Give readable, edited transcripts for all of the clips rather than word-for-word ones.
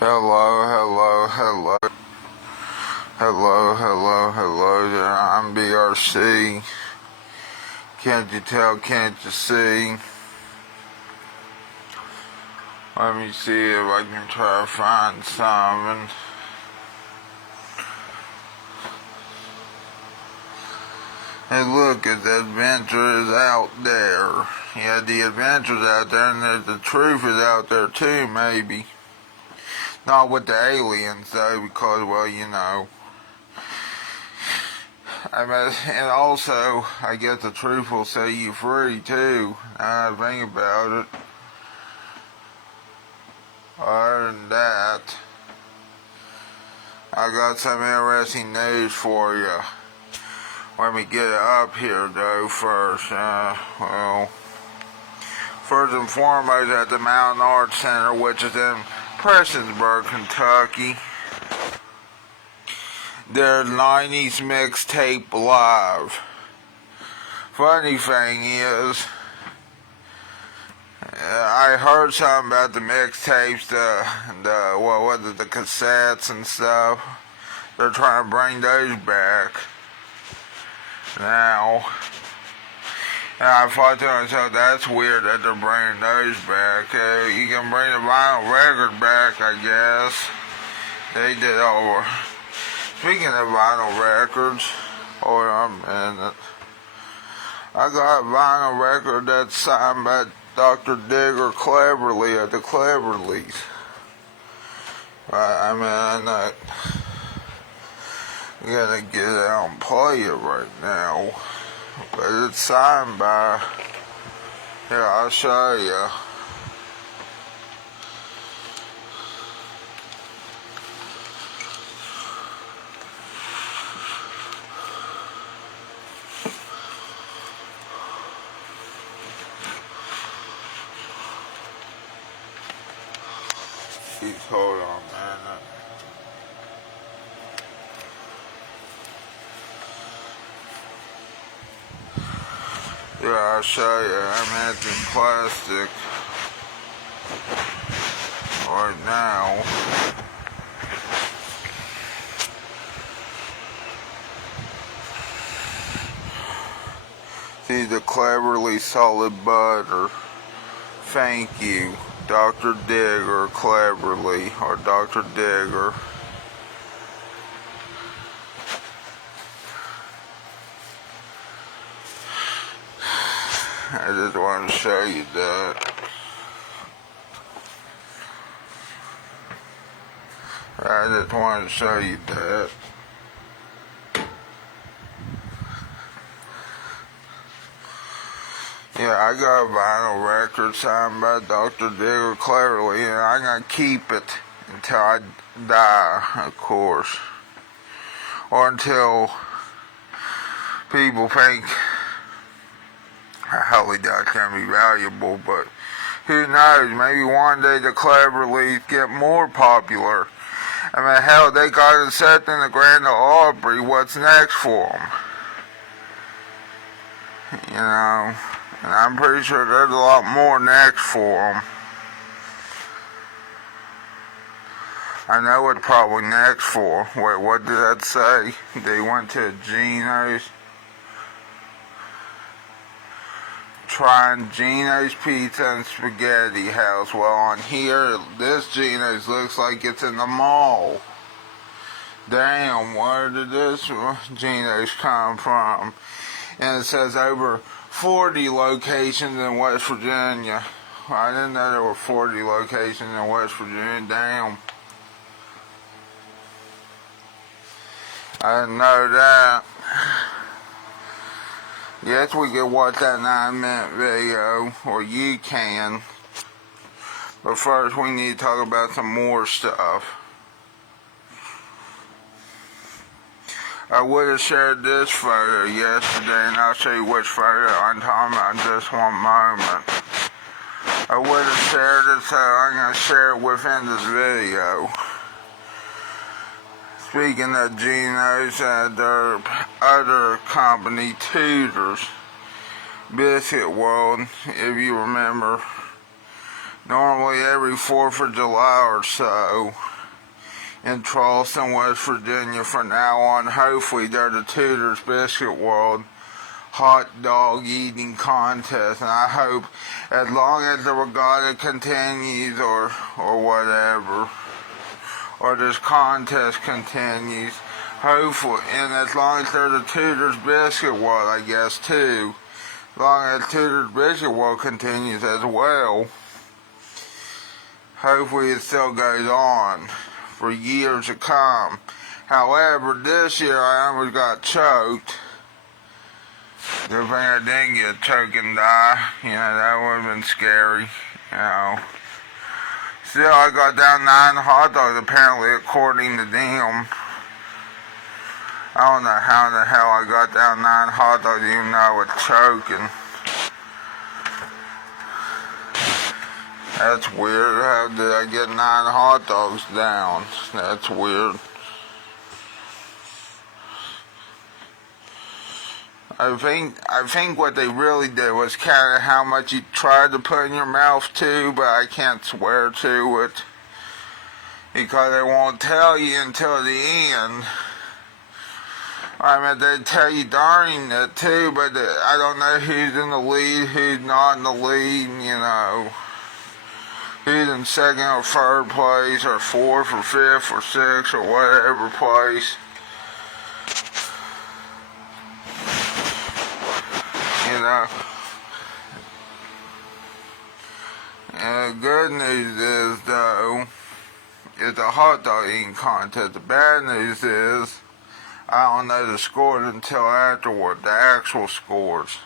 Hello there, I'm BRC. Can't you tell, can't you see? Let me see if I can try to find something. Hey look, the adventure is out there. Yeah, the adventure's out there, and the truth is out there too, maybe. Not with the aliens though, because, well, you know. And also, I guess the truth will set you free too, now that I think about it. Other than that, I got some interesting news for you. Let me get it up here though first. First and foremost, at the Mountain Arts Center, which is in Prestonsburg, Kentucky, their 90s mixtape live. Funny thing is, I heard something about the mixtapes, the cassettes and stuff. They're trying to bring those back now. And I thought to myself, that's weird that they're bringing those back. You can bring the vinyl record back, I guess. They did over. Speaking of vinyl records, hold on a minute. I got a vinyl record that's signed by Dr. Digger Cleverly at the Cleverleys. I'm gonna get it out and play it right now. But it's signed by, here, I'll show you. Hold on, man. Yeah, I'll show you. I'm at the plastic right now. See the Cleverly solid butter. Thank you, Dr. Digger Cleverly, or Dr. Digger. I just wanted to show you that. Yeah, I got a vinyl record signed by Dr. Digger Cleverly, and I'm going to keep it until I die, of course. Or until people think hopefully that's going to be valuable, but who knows, maybe one day the Cleverleys get more popular. I mean, hell, they got it set in the Grand Ole Opry. What's next for them? You know, and I'm pretty sure there's a lot more next for them. I know what probably next for. Wait, what did that say? They went to Gino'S. Trying Gino'S Pizza and Spaghetti House. Well, on here, this Gino'S looks like it's in the mall. Damn, where did this Gino'S come from? And it says over 40 locations in West Virginia. I didn't know there were 40 locations in West Virginia. Damn. I didn't know that. Yes, we can watch that 9-minute video, or you can. But first, we need to talk about some more stuff. I would have shared this photo yesterday, and I'll show you which photo I'm talking about in just one moment. I would have shared it, so I'm going to share it within this video. Speaking of Gino'S and their other company, Tudor's Biscuit World, if you remember normally every 4th of July or so in Charleston, West Virginia. From now on, hopefully they're the Tudor's Biscuit World hot dog eating contest, and I hope as long as the regatta continues or whatever, or this contest continues, hopefully, and as long as they're the Tudor's Biscuit World, I guess too, as long as Tudor's Biscuit World continues as well, hopefully it still goes on for years to come. However, this year I almost got choked. Good thing I didn't get choked and die. You know, that would have been scary, you know. Still, I got down 9 hot dogs, apparently, according to them. I don't know how in the hell I got down 9 hot dogs, even though I was choking. That's weird. How did I get 9 hot dogs down? That's weird. I think what they really did was count how much you tried to put in your mouth too, but I can't swear to it because they won't tell you until the end. I mean, they tell you during it too, but I don't know who's in the lead, who's not in the lead, you know. Who's in 2nd or 3rd place, or 4th or 5th or 6th or whatever place. You know. And the good news is, though, it's a hot dog eating contest. The bad news is, I don't know the scores until afterward, the actual scores.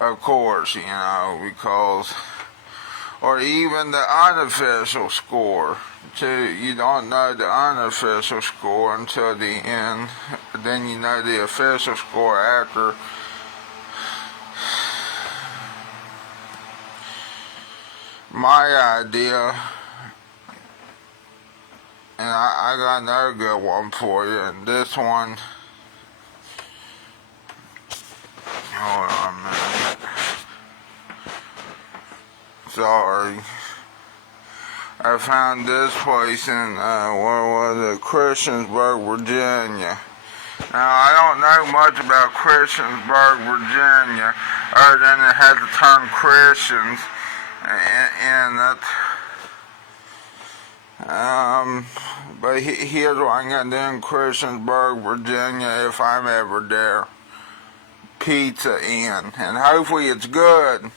Of course, you know, because, or even the unofficial score, too. You don't know the unofficial score until the end. Then you know the official score after. My idea, and I got another good one for you, and this one, hold on a minute, sorry, I found this place in, where was it, Christiansburg, Virginia. Now, I don't know much about Christiansburg, Virginia, other than it has the term Christians. And that, but here's what I'm gonna do in Christiansburg, Virginia, if I'm ever there. Pizza Inn, and hopefully it's good.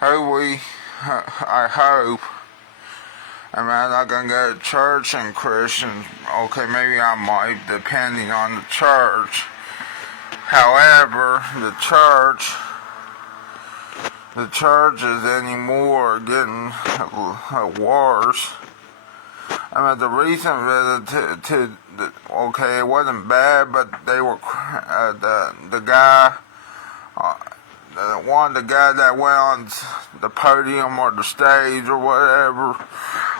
Hopefully, I hope. I mean, I'm not gonna go to church in Christians. Okay, maybe I might, depending on the church. However, the churches anymore are getting worse. I mean, the recent visit to okay, it wasn't bad, but they were, the guy, the guy that went on the podium or the stage or whatever,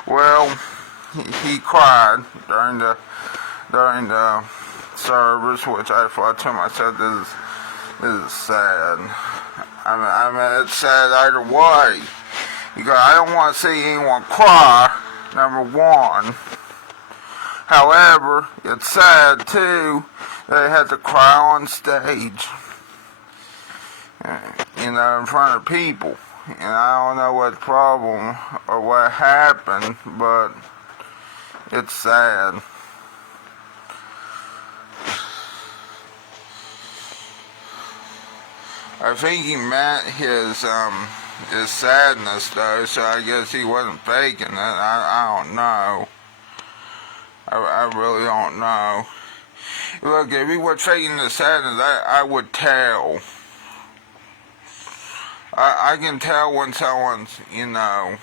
well, he cried during the service, which I thought to myself, this is sad. I mean, it's sad either way, because I don't want to see anyone cry, number one. However, it's sad too, they had to cry on stage, you know, in front of people. And I don't know what problem or what happened, but it's sad. I think he meant his sadness though, so I guess he wasn't faking it. I don't know. I really don't know. Look, if he was faking the sadness, I would tell. I can tell when someone's, you know,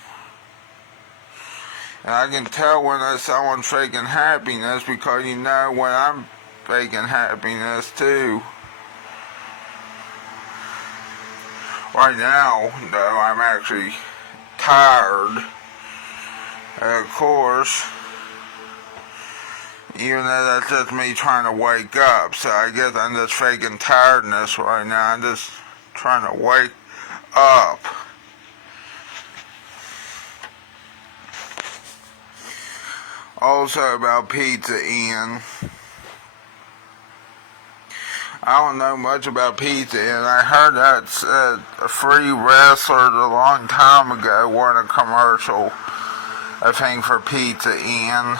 and I can tell when someone's faking happiness, because you know when I'm faking happiness too. Right now, though, I'm actually tired. Of course, even though that's just me trying to wake up, so I guess I'm just faking tiredness right now. I'm just trying to wake up. Also about Pizza Inn. I don't know much about Pizza Inn. I heard that a free wrestler a long time ago won a commercial, I think, for Pizza Inn.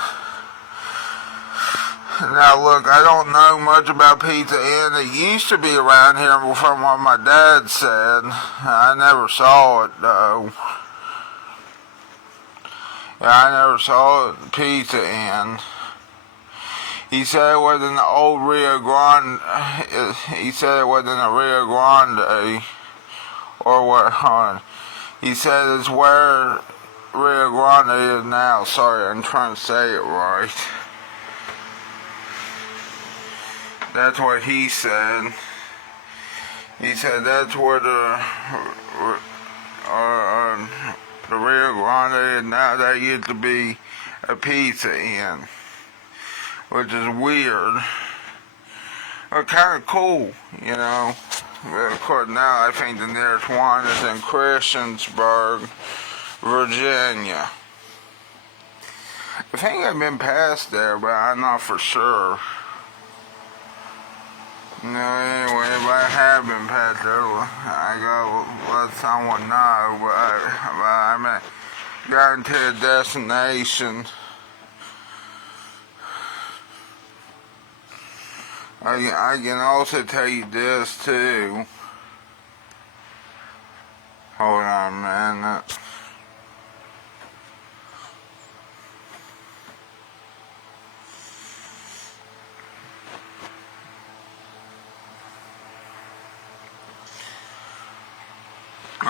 Now look, I don't know much about Pizza Inn. It used to be around here from what my dad said. I never saw it though. Yeah, I never saw it, Pizza Inn. He said it was in the old Rio Grande. He said it was in the Rio Grande, or what? He said it's where Rio Grande is now. Sorry, I'm trying to say it right. That's what he said. He said that's where the Rio Grande is now. That used to be a Pizza Inn, which is weird, but kind of cool, you know. But of course now I think the nearest one is in Christiansburg, Virginia. I think I've been past there, but I'm not for sure. No, anyway, if I have been past there, I gotta let someone know, but I got into a destination. I can also tell you this too. Hold on a minute.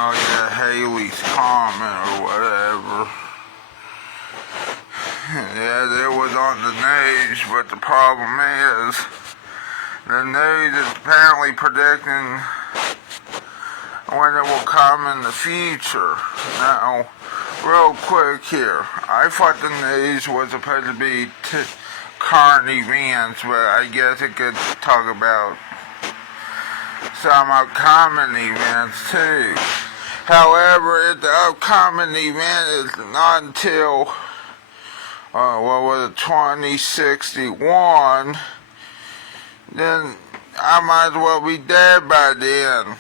Oh yeah, Haley's comment or whatever. Yeah, it was on the news, but the problem is, the news is apparently predicting when it will come in the future. Now, real quick here, I thought the news was supposed to be current events, but I guess it could talk about some upcoming events too. However, if the upcoming event is not until, what was it, 2061, then I might as well be dead by then.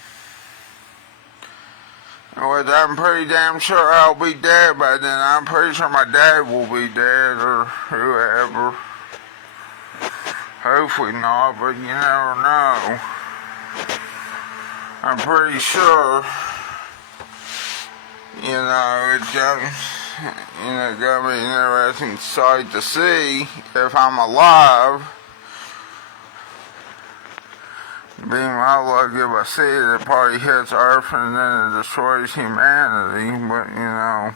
Which I'm pretty damn sure I'll be dead by then. I'm pretty sure my dad will be dead or whoever. Hopefully not, but you never know. I'm pretty sure, you know, it's gonna be an interesting sight to see if I'm alive. Being my luck, if I see it, it probably hits Earth and then it destroys humanity, but you know,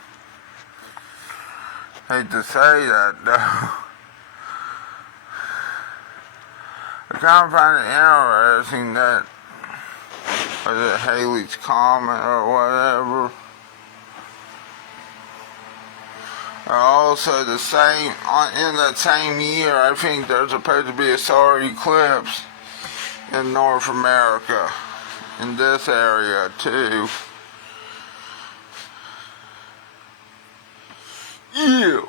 hate to say that though. I kind of find it interesting that, was it Haley's comment or whatever? Also, in that same year, I think there's supposed to be a solar eclipse in North America, in this area too. Yeah.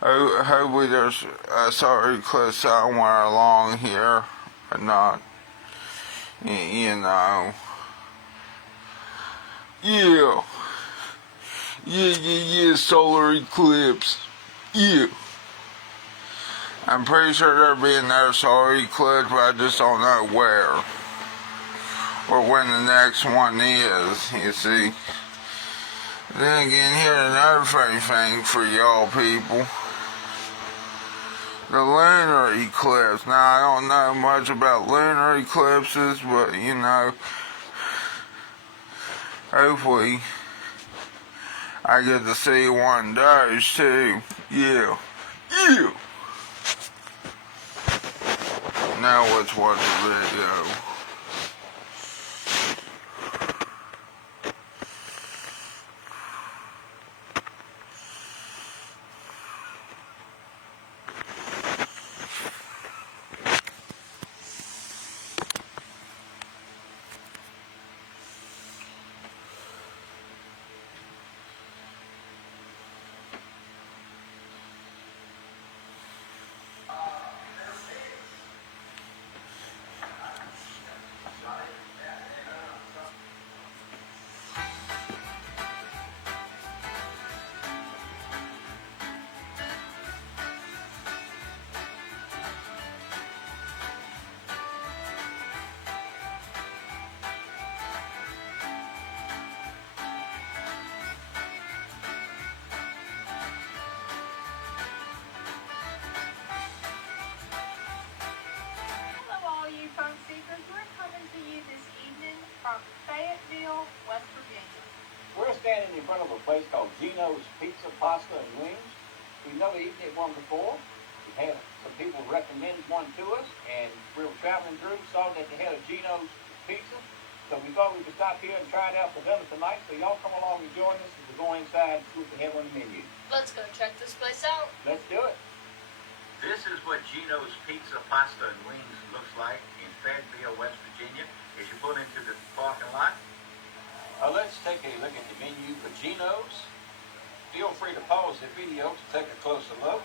Hopefully there's a solar eclipse somewhere along here, but not, you know. Yeah. Yeah, solar eclipse. Yeah. I'm pretty sure there'll be another solar eclipse, but I just don't know where. Or when the next one is, you see. Then again, here's another funny thing for y'all people. The lunar eclipse. Now, I don't know much about lunar eclipses, but, you know, hopefully I get to see one of those too. Yeah. Yeah. Now let's watch the video. in front of a place called Gino'S Pizza, Pasta, and Wings. We've never eaten at one before. We had some people recommend one to us, and we were traveling through, saw that they had a Gino'S Pizza. So we thought we could stop here and try it out for dinner tonight. So y'all come along and join us as we go inside and see what they have on the menu. Let's go check this place out. Let's do it. This is what Gino'S Pizza, Pasta, and Wings looks like in Fayetteville, West Virginia, as you pull into the parking lot. Let's take a look at the menu for Gino'S. Feel free to pause the video to take a closer look.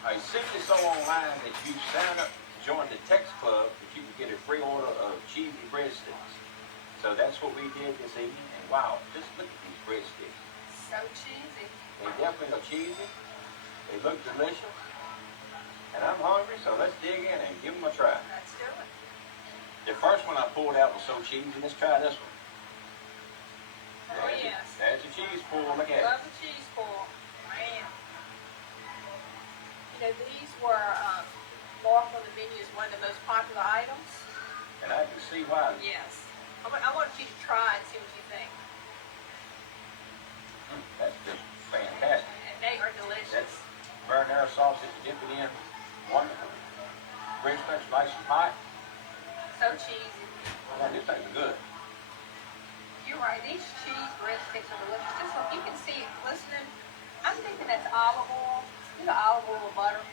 I simply saw online that you sign up to join the text club that you can get a free order of cheesy breadsticks. So that's what we did this evening, and wow, just look at these breadsticks. So cheesy. They definitely are cheesy. They look delicious. And I'm hungry, so let's dig in and give them a try. Let's do it. The first one I pulled out was so cheesy. Let's try this one. Oh, yes. There's the cheese pull. Look at it. Love the cheese pull. Man. You know, these were marked on the menu as one of the most popular items. And I can see why. Yes. I want you to try and see what you think. That's just fantastic. And they are delicious. That's marinara sauce that you dip it in. Wonderful. Breadsticks nice and hot. So cheesy. Man, these things are good. You're right. These cheese breadsticks are delicious. Just so you can see it glistening. I'm thinking that's olive oil. These are olive oil or butter.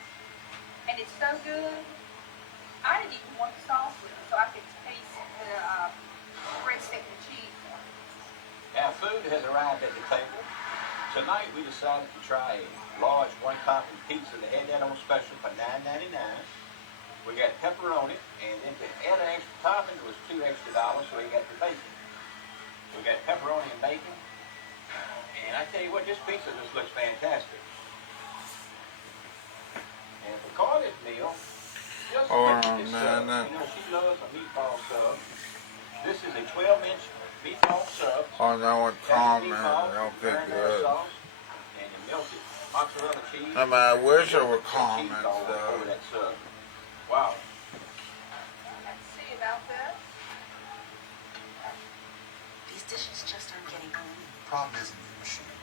And it's so good. I didn't even want the sauce with it, so I could taste the breadstick and cheese. Now, food has arrived at the table. Tonight, we decided to try a large one-topping pizza that had that on special for $9.99. We got pepperoni, and then to add an extra topping, it was $2 extra, so we got the bacon. We got pepperoni and bacon. And I tell you what, this pizza just looks fantastic. And for Carly's meal, just look at this sub. You know, she loves a meatball sub. This is a 12-inch meatball sub. Oh, no one comment. Don't pick good. And the melted mozzarella cheese. I wish there were comments, over though. that sub. Wow. Let's see about this. These dishes just aren't getting clean. Problem isn't your machine.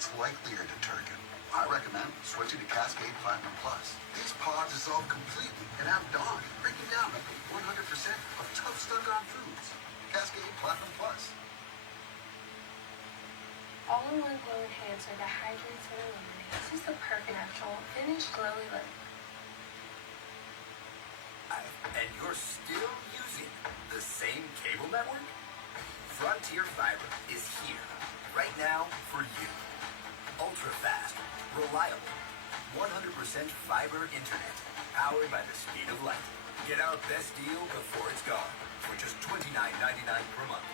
It's likely your detergent. I recommend switching to Cascade Platinum Plus. These pods dissolve completely and have Dawn breaking down up to 100% of tough stuck-on foods. Cascade Platinum Plus. All-in-one glow enhancer that hydrates and illuminates. This is the perfect natural finished glowy look. And you're still using the same cable network? Frontier Fiber is here, right now, for you. Ultra-fast, reliable, 100% fiber internet, powered by the speed of light. Get our best deal before it's gone, for just $29.99 per month.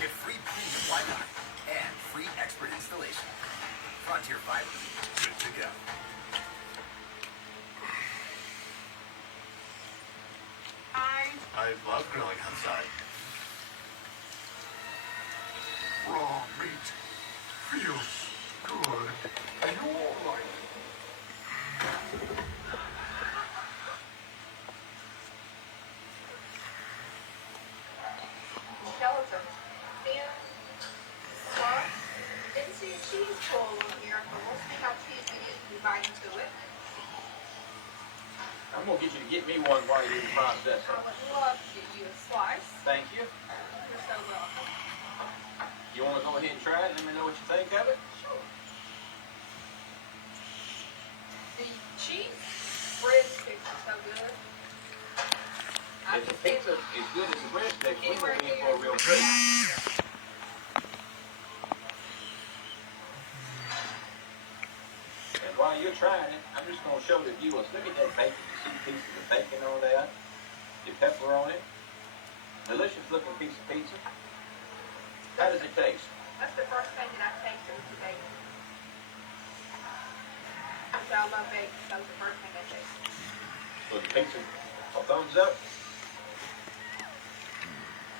Get free premium Wi-Fi and free expert installation. Frontier Fiber, good to go. I love grilling outside. Raw meat feels good. Joy. Shells are thin, soft. Didn't see a cheese I'm gonna get you to get me one while you're in the process. I would love to get you a slice. Thank you. You're so welcome. You wanna go ahead and try it? Let me know what you think of it. Sure. The cheese breadsticks are so good. If the pizza is good as the breadsticks, we're gonna be in for a real treat. And while you're trying it, I'm just gonna show the viewers. Look at that bacon. You see the piece of the bacon on there? The pepper on it. Delicious looking piece of pizza. How does it taste? That's the first thing that I tasted was the bacon. Which I love bacon, so that was the first thing I tasted. So the pizza, a thumbs up?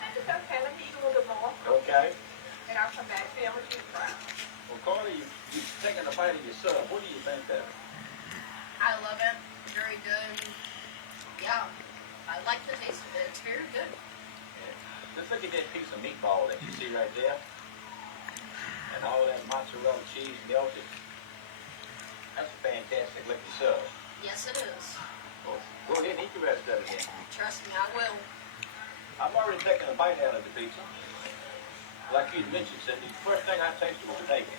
And it's okay, let me eat a little bit more. Okay. And I'll come back. See, I'm going to try. Well, Carly, you're taking a bite of your sub. What do you think of it? I love it. Very good. Yeah, I like the taste of it. It's very good. Just look at that piece of meatball that you see right there. And all that mozzarella cheese melted. That's a fantastic looking sub. Yes, it is. Well, go ahead and eat the rest of it then. Trust me, I will. I've already taken a bite out of the pizza. Like you mentioned, Cindy, the first thing I tasted was the bacon.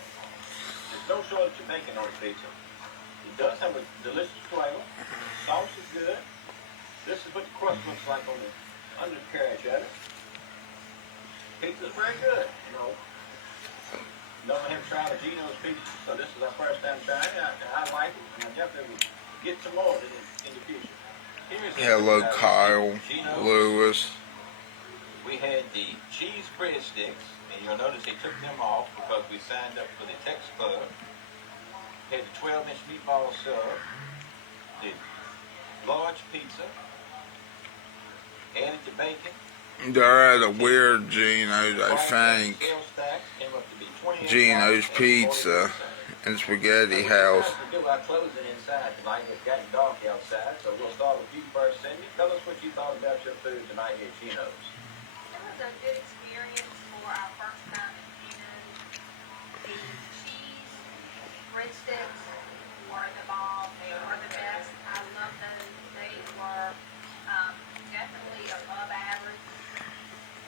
There's no shortage of bacon on the pizza. It does have a delicious flavor. Sauce is good. This is what the crust looks like on the undercarriage of it. Pizza's very good, you know. Never have tried a Gino's pizza, so this is our first time trying it. I like it, and I definitely will get some more in the future. Here's Hello, Kyle, Gino's. Lewis. We had the cheese breadsticks, and you'll notice they took them off because we signed up for the Tex Club. Had the 12-inch meatball sub, the large pizza, added the bacon. They're at a weird Gino's, I think. Gino's Pizza and Spaghetti House. We do our closing inside tonight. It's gotten dark outside, so we'll start with you first, Cindy. Tell us what you thought about your food tonight here at Gino's. It was a good experience for our first time at Gino's. The cheese breadsticks were the bomb. They were the best. I love those. They were definitely above average.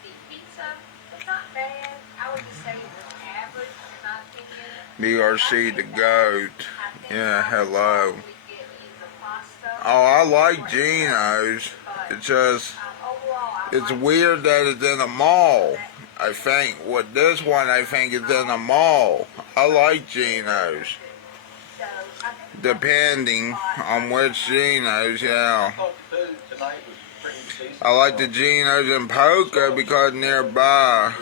The pizza was not bad. I would just say it was average in my opinion. BRC the GOAT. Yeah, hello. Oh, I like Gino's. It's just, it's weird that it's in a mall. I think, with this one, I think it's in a mall. I like Gino's. Depending on which Gino's, yeah. I like the Gino's in Polka because nearby.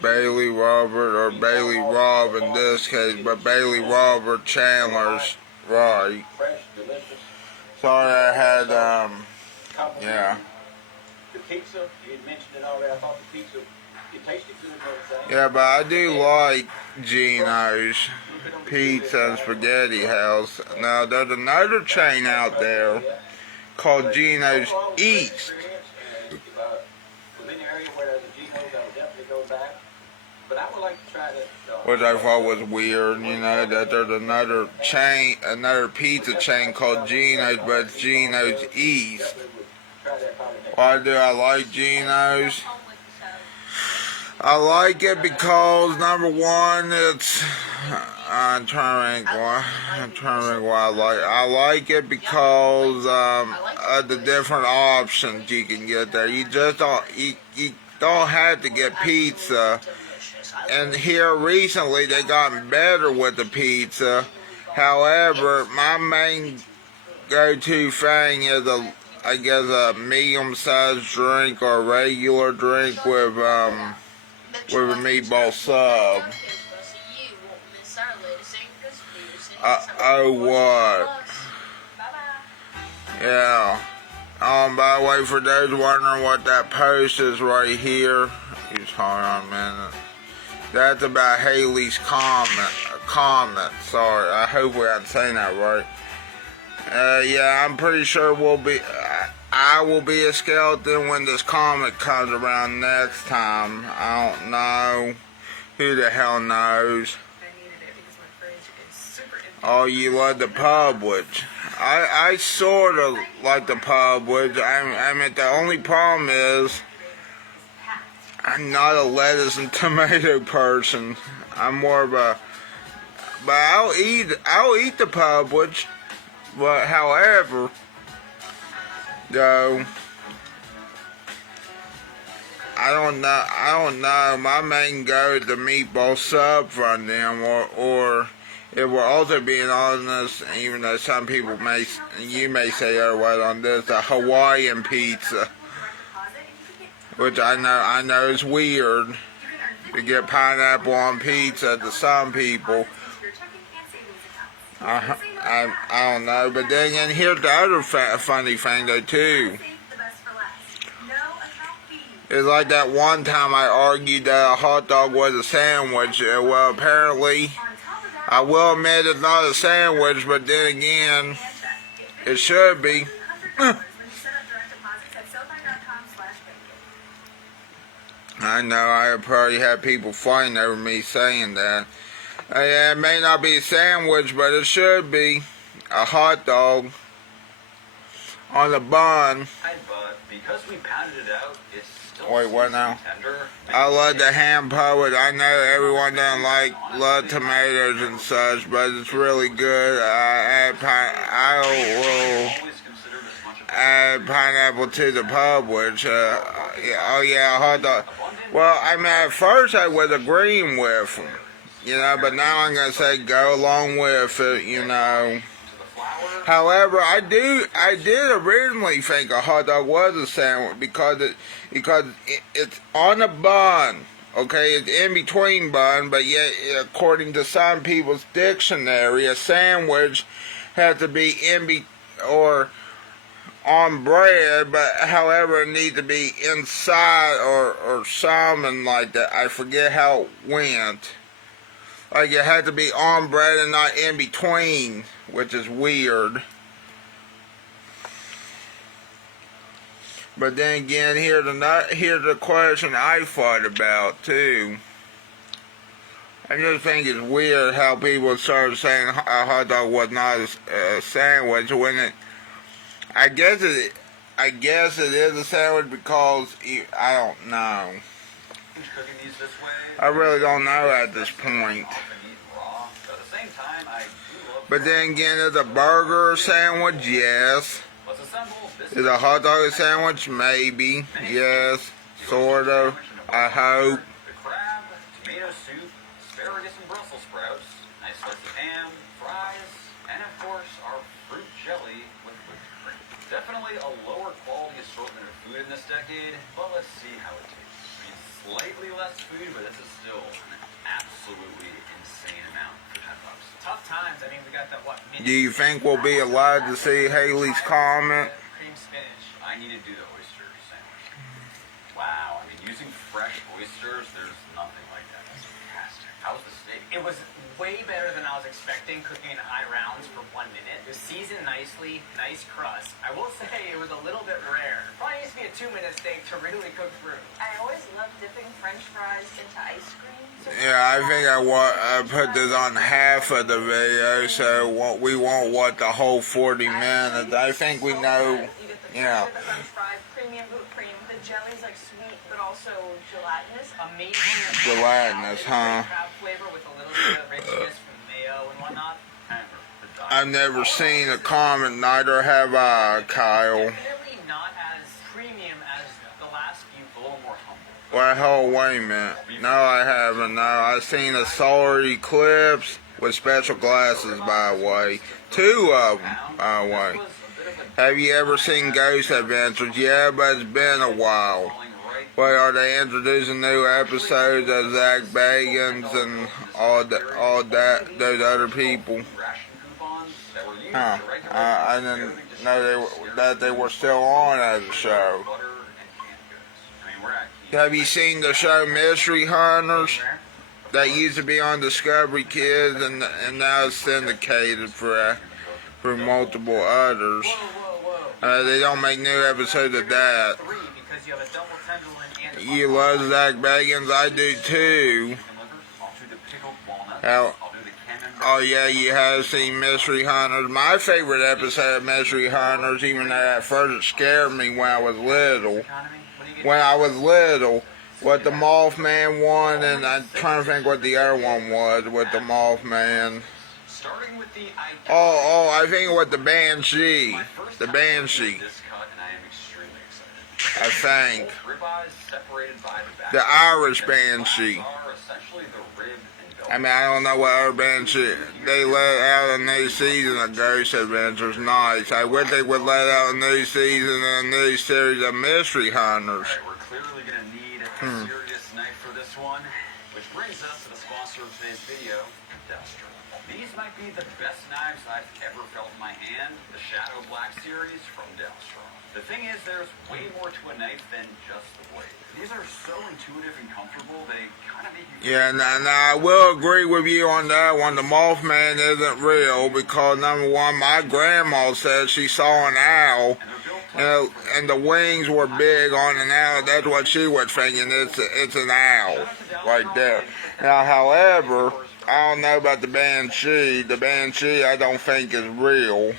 Bailey Robert, or Bailey Rob in this case, but Bailey Robert Chandler's right. Sorry, I had, yeah. The pizza, you had mentioned it already. I thought the pizza, it tasted good and everything. Yeah, but I do like Gino's Pizza and Spaghetti House. Now, there's another chain out there called Gino's East. Which I thought was weird, you know, that there's another chain, another pizza chain called Gino's, but it's Gino's East. Why do I like Gino's? I like it because, number one, it's, I'm trying to think why I like it because of the different options you can get there. You just don't, you don't have to get pizza. And here recently they gotten better with the pizza. However, my main go-to thing is I guess a medium-sized drink or a regular drink with a meatball sub. Oh, what? Yeah. By the way, for those wondering what that post is right here, just hold on a minute. That's about Haley's comment. Sorry, I hope I'm saying that right. Yeah, I'm pretty sure I will be a skeleton when this comic comes around next time. I don't know. Who the hell knows? Oh, you love the public. I sort of like the pub, which I mean, the only problem is I'm not a lettuce and tomato person. I'm more of a, but I'll eat the pub, which, but however, though, I don't know. My main go is the meatball sub from them, or if we're also being honest, even though some people you may say otherwise on this, the Hawaiian pizza, which I know is weird to get pineapple on pizza to some people. I don't know, but then again, here's the other funny thing though too. It's like that one time I argued that a hot dog was a sandwich. Well, apparently, I will admit it's not a sandwich, but then again, it should be. I know I probably had people fighting over me saying that. Yeah, it may not be a sandwich, but it should be a hot dog on a bun. Because we pounded it out, it's still wait, what now? tender. I love the ham poet. I know everyone doesn't love tomatoes and such, but it's really good. I will add pineapple to the pub, which, yeah, hot dog. Well, I mean, at first I was agreeing with them, you know, but now I'm going to say go along with it, you know. However, I did originally think a hot dog was a sandwich because it's on a bun, okay? It's in between bun, but yet, according to some people's dictionary, a sandwich has to be or on bread, but however, it needs to be inside or something like that. I forget how it went. Like, it had to be on bread and not in between, which is weird. But then again, here's the question I thought about, too. I just think it's weird how people started saying a hot dog was not a sandwich when I guess it is a sandwich because I don't know. I really don't know at this point. But then again, is a burger a sandwich? Yes. Is a hot dog a sandwich? Maybe. Yes. Sort of. I hope. Tomato soup, asparagus and Brussels sprouts, nice slice of ham, fries, and of course our fruit jelly with whipped cream. Definitely a lower quality assortment of food in this decade, but let's see how it tastes. I mean, slightly less food, but this is still an absolutely insane amount for $10. Tough times. I mean, we got that Do you think we'll be allowed to see Haley's comment? Cream spinach. I need to do the oyster sandwich. Wow, I mean, using fresh oysters, there's nothing like that. That's fantastic. How was the steak? It was way better than I was expecting, cooking in high rounds for 1 minute. It was seasoned nicely, nice crust. I will say it was a little bit rare. Probably needs to be a 2-minute steak to really cook through. I always love dipping French fries into ice cream. Yeah, I think I put this on half of the video, so we won't watch the whole 40 minutes. I think we know, you know. Premium whipped cream. The jelly's like sweet, but also gelatinous. Amazing. Gelatinous, huh? Crab flavor with a little bit of richness from mayo and whatnot. I've never seen a comment, neither have I, Kyle. Definitely not as premium as the last few, a little more humble. Well, wait a minute. No, I haven't. No, I've seen a solar eclipse with special glasses, by the way. 2 of them, by the way. Have you ever seen Ghost Adventures? Yeah, but it's been a while. But are they introducing new episodes of Zach Bagans and all that, those other people? Huh. I didn't know that they were still on as a show. Have you seen the show Mystery Hunters? That used to be on Discovery Kids and now it's syndicated for multiple others. They don't make new episodes of that. You love Zach Bagans? I do too. Oh yeah, you have seen Mystery Hunters. My favorite episode of Mystery Hunters, even though at first it scared me when I was little. What the Mothman one, and I'm trying to think what the other one was with the Mothman. Oh, I think it was the Banshee. The Banshee. I think. The Irish Banshee. I mean, I don't know what other Banshee. They let out a new season of Ghost Adventures. Nice. I wish they would let out a new season and a new series of Mystery Hunters. We're clearly going to need a serious knife for this one, which brings us to the sponsor of today's video, Delstro. These might be the best knives I've ever felt in my hand, the Shadow Black series from Delstro. The thing is, there's way more to a knife than just the blade. These are so intuitive and comfortable, they kind of make you... Yeah, now I will agree with you on that one. The Mothman isn't real because, number one, my grandma said she saw an owl, and the wings were big on an owl. That's what she was thinking. It's an owl right there. Now, however, I don't know about the Banshee. The Banshee I don't think is real.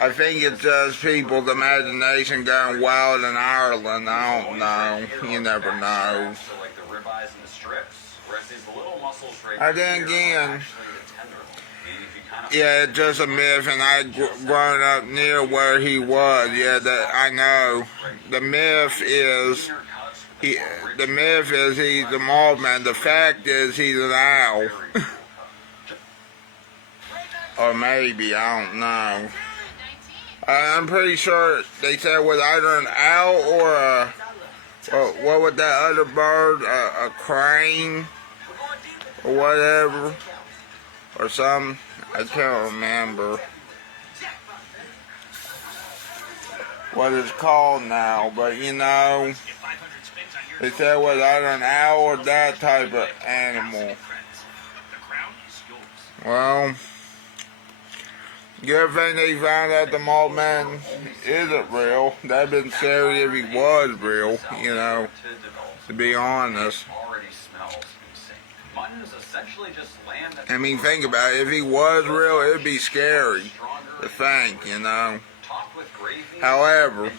I think it's just people's imagination going wild in Ireland. I don't know. You never know. And then again, yeah, it's just a myth, and I grown up near where he was. Yeah, that I know. The myth is he's the Mothman. The fact is he's an owl. Or maybe, I don't know. I'm pretty sure they said it was either an owl or what was that other bird? A crane or whatever, or something. I can't remember what it's called now, but you know, they said it was either an owl or that type of animal. Well, good thing they found out the Mothman isn't real. That'd been scary if he was real, you know, to be honest. I mean, think about it. If he was real, it'd be scary to think, you know. However,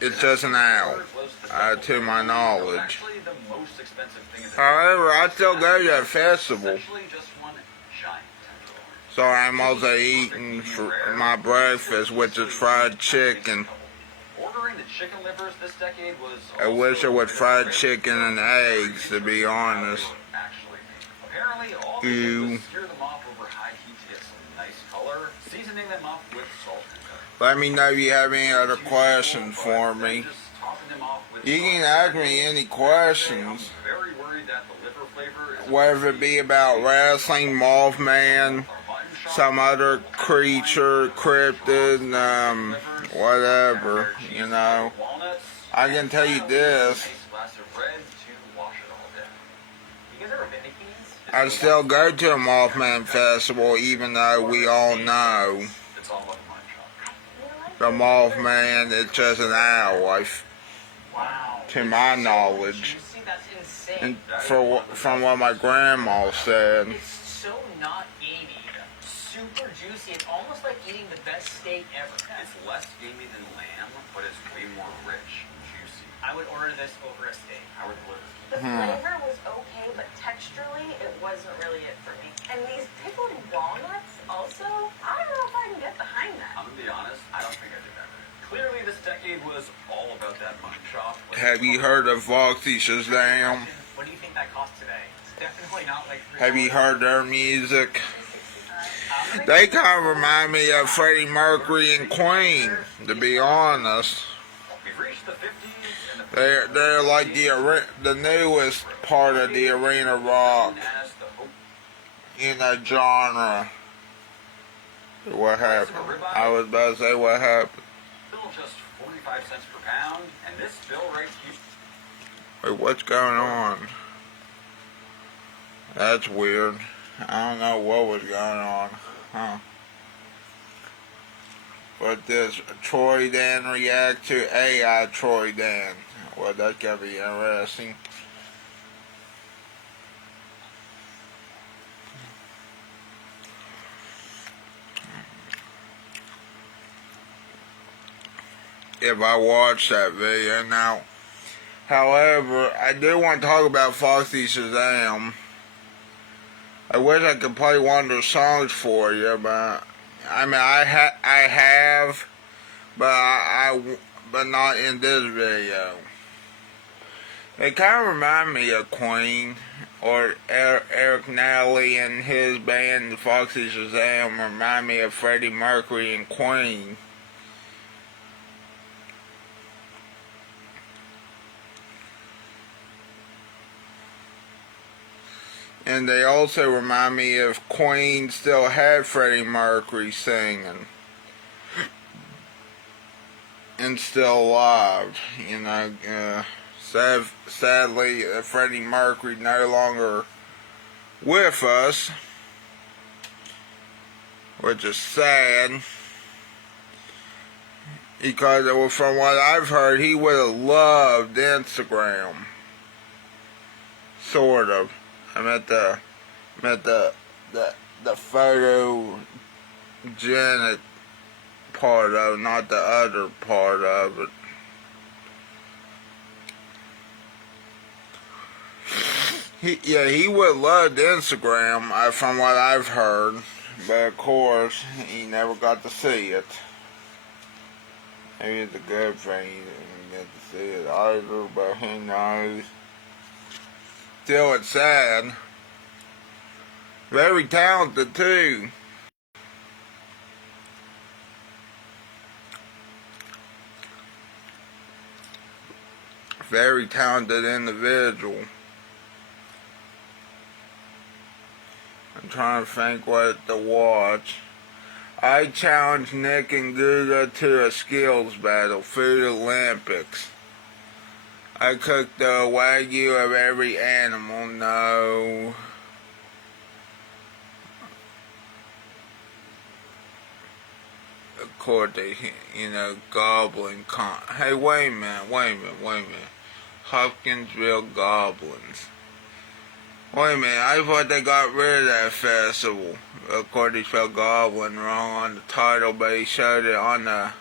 it's just an owl, to my knowledge. However, I still go to that festival. So I'm also eating for my breakfast, which is fried chicken. I wish it was fried chicken and eggs, to be honest. Ew. Let me know if you have any other questions for me. You can ask me any questions, whether it be about wrestling, Mothman, some other creature, cryptid, whatever, you know. I can tell you this. I still go to a Mothman festival, even though we all know the Mothman is just an owl, to my knowledge, and from what my grandma said. It's so not gamey, super juicy. It's almost like eating the best steak ever. It's less gamey than lamb, but it's way more rich and juicy. I would order this over a steak. I would deliver. The flavor was okay, but texturally, it wasn't really it for me. And these pickled walnuts also, I don't know if I can get behind that. I'm gonna be honest, I don't think I did that right. Clearly, this decade was all about that mutton chop. Have you heard of Foxy Shazam? What do you think that cost today? It's definitely not like $3. Have you heard their music? They kind of remind me of Freddie Mercury and Queen, to be honest. We've reached the 50s. They're like the newest part of the arena rock, genre. What happened? I was about to say what happened. Still just 45 cents per pound, and this bill right here. Wait, what's going on? That's weird. I don't know what was going on. Huh. But this Troy Dan react to AI Troy Dan. Well, that's gotta be interesting. if I watched that video. Now, however, I do want to talk about Foxy Shazam. I wish I could play one of their songs for you, but I mean, I have, but not in this video. They kind of remind me of Queen, or Eric Nally and his band, Foxy Shazam, remind me of Freddie Mercury and Queen. And they also remind me if Queen still had Freddie Mercury singing. And still alive, you know. Sadly, Freddie Mercury no longer with us, which is sad. Because from what I've heard, he would have loved Instagram. Sort of. I meant the photogenic part of it, not the other part of it. He would love Instagram, from what I've heard, but of course, he never got to see it. Maybe it's a good thing he didn't get to see it either, but who knows. Still, it's sad. Very talented, too. Very talented individual. I'm trying to think what to watch. I challenge Nick and Guga to a skills battle, Food Olympics. I cook the wagyu of every animal. No. Of course, goblin Hey, wait a minute. Hopkinsville Goblins. Wait a minute, I thought they got rid of that festival. Of course, they spelled goblin wrong on the title, but he showed it on the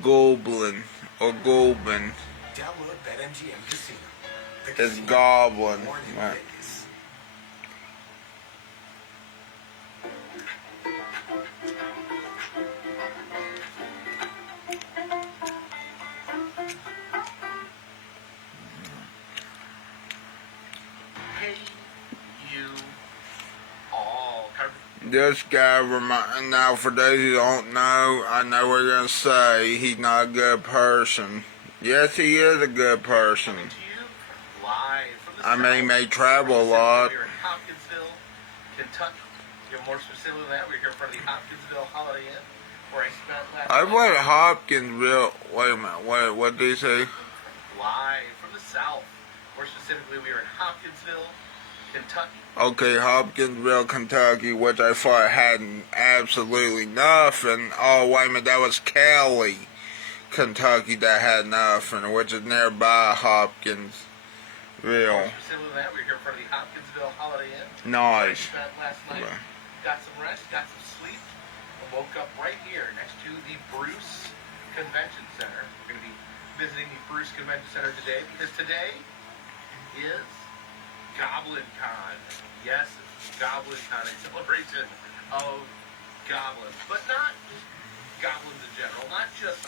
Goblin, or Goblin. Download BetMGM Casino. It's Goblin. Right. This guy now for those who don't know, I know what you're going to say, he's not a good person. Yes, he is a good person. I mean, he may travel a lot. We're in Hopkinsville, Kentucky. More specifically than that, we're here in front of the Hopkinsville Holiday Inn, where I spent last I night. went to Hopkinsville. Wait a minute. What did he say? Live from the South. More specifically, we are in Hopkinsville, Kentucky. Okay, Hopkinsville, Kentucky, which I thought had absolutely nothing. Oh, wait a minute, that was Kelly, Kentucky, that had nothing, which is nearby Hopkinsville. More specifically than that, we're here in front of the Hopkinsville Holiday Inn. Nice. Spent last night, got some rest, got some sleep, and woke up right here next to the Bruce Convention Center. We're going to be visiting the Bruce Convention Center today, because today is Goblin Con. Yes, it's Goblin Con, a celebration of goblins, but not just goblins in general, not just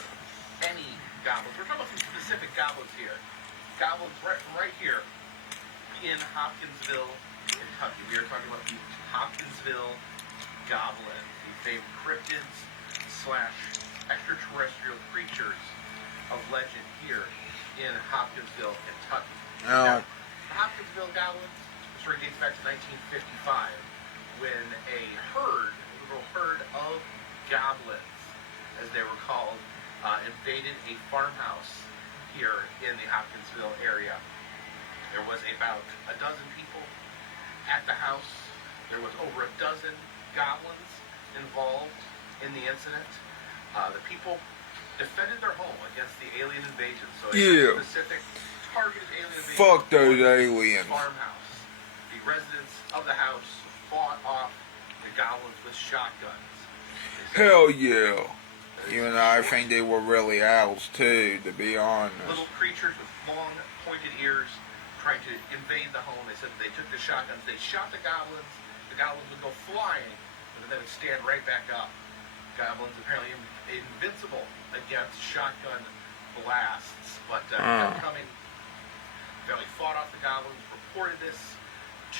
any goblins. We're talking about some specific goblins here. Goblins right here in Hopkinsville, Kentucky. We are talking about the Hopkinsville Goblins, the favorite cryptids / extraterrestrial creatures of legend here in Hopkinsville, Kentucky. Now, the Hopkinsville Goblins story dates back to 1955, when a little herd of goblins, as they were called, invaded a farmhouse here in the Hopkinsville area. There was about a dozen people at the house. There was over a dozen goblins involved in the incident. The people defended their home against the alien invasion. So a specific targeted alien invasion. Fuck those aliens. Farmhouse. The residents of the house fought off the goblins with shotguns. Hell yeah. Even though I think they were really owls too, to be honest. Little creatures with long, pointed ears trying to invade the home. They said they took the shotguns, they shot the goblins would go flying, but then they would stand right back up. Goblins apparently invincible against shotgun blasts, but kept coming. Apparently fought off the goblins, reported this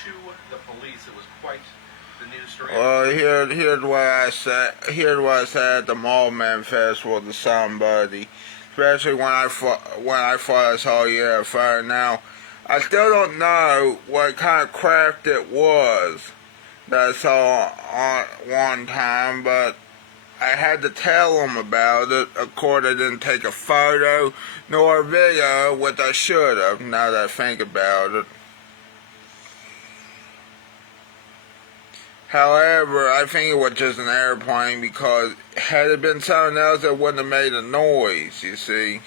to the police. It was quite the news story. Well, here's what I said. Here's what I said at the Mall Man Festival to somebody, especially when I thought I saw UFO. Now, I still don't know what kind of craft it was that I saw on one time, but I had to tell them about it. Of course, I didn't take a photo nor a video, which I should have, now that I think about it. However, I think it was just an airplane, because had it been something else, it wouldn't have made a noise, you see.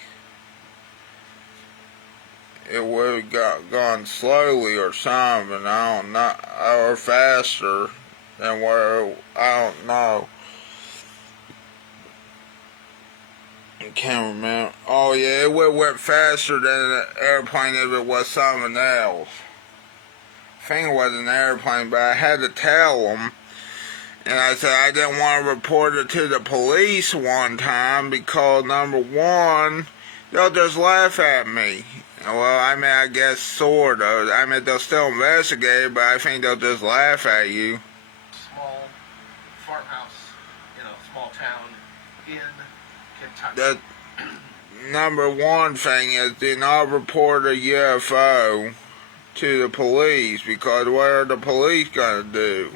It would have gone slowly or something, I don't know, or faster than where, I don't know. I can't remember. Oh yeah, it would have went faster than an airplane if it was something else. I think it was an airplane, but I had to tell them. And I said I didn't want to report it to the police one time because, number one, they'll just laugh at me. Well, I mean, I guess sort of. I mean, they'll still investigate, but I think they'll just laugh at you. Small farmhouse in a small town in Kentucky. The number one thing is, do not report a UFO to the police, because what are the police gonna do?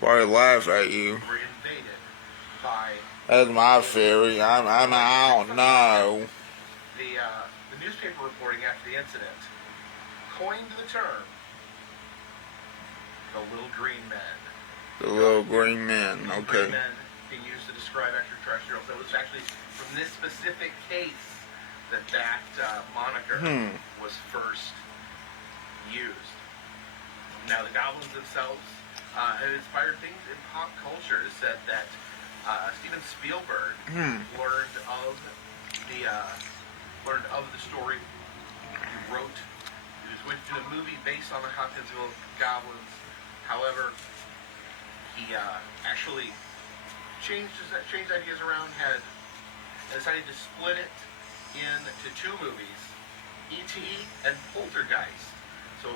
Probably laugh at you. Were invaded by. That's my theory. I don't know. The newspaper reporting after the incident coined the term the little green men. The little green men, okay. Green men being used to describe extraterrestrials. So it was actually from this specific case that moniker was first used. Now the goblins themselves have inspired things in pop culture. It said that Steven Spielberg learned of the story. He was doing a movie based on the Hopkinsville goblins. However, he actually changed ideas around, and decided to split it into two movies, E.T. and Poltergeist. So,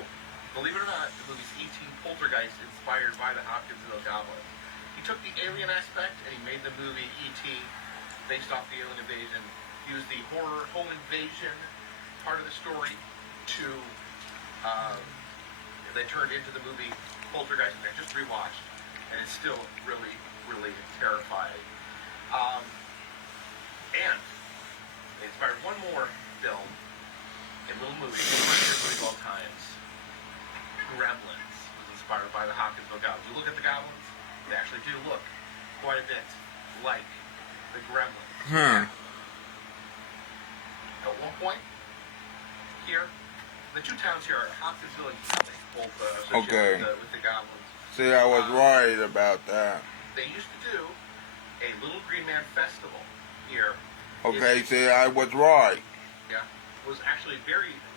believe it or not, the movie's E.T. Poltergeist inspired by the Hopkinsville goblins. He took the alien aspect and he made the movie E.T. based off the alien invasion. He used the horror home invasion part of the story to they turned into the movie Poltergeist, which I just rewatched, and it's still really, really terrifying. And they inspired one more film, a little movie, one of my favorite movies of all times. Gremlins was inspired by the Hopkinsville goblins. You look at the goblins, they actually do look quite a bit like the Gremlins. At one point, here, the two towns here are Hopkinsville and Kelly, both associated with the goblins. See, I was worried about that. They used to do a Little Green Man Festival here. Okay, see, I was right. Yeah, it was actually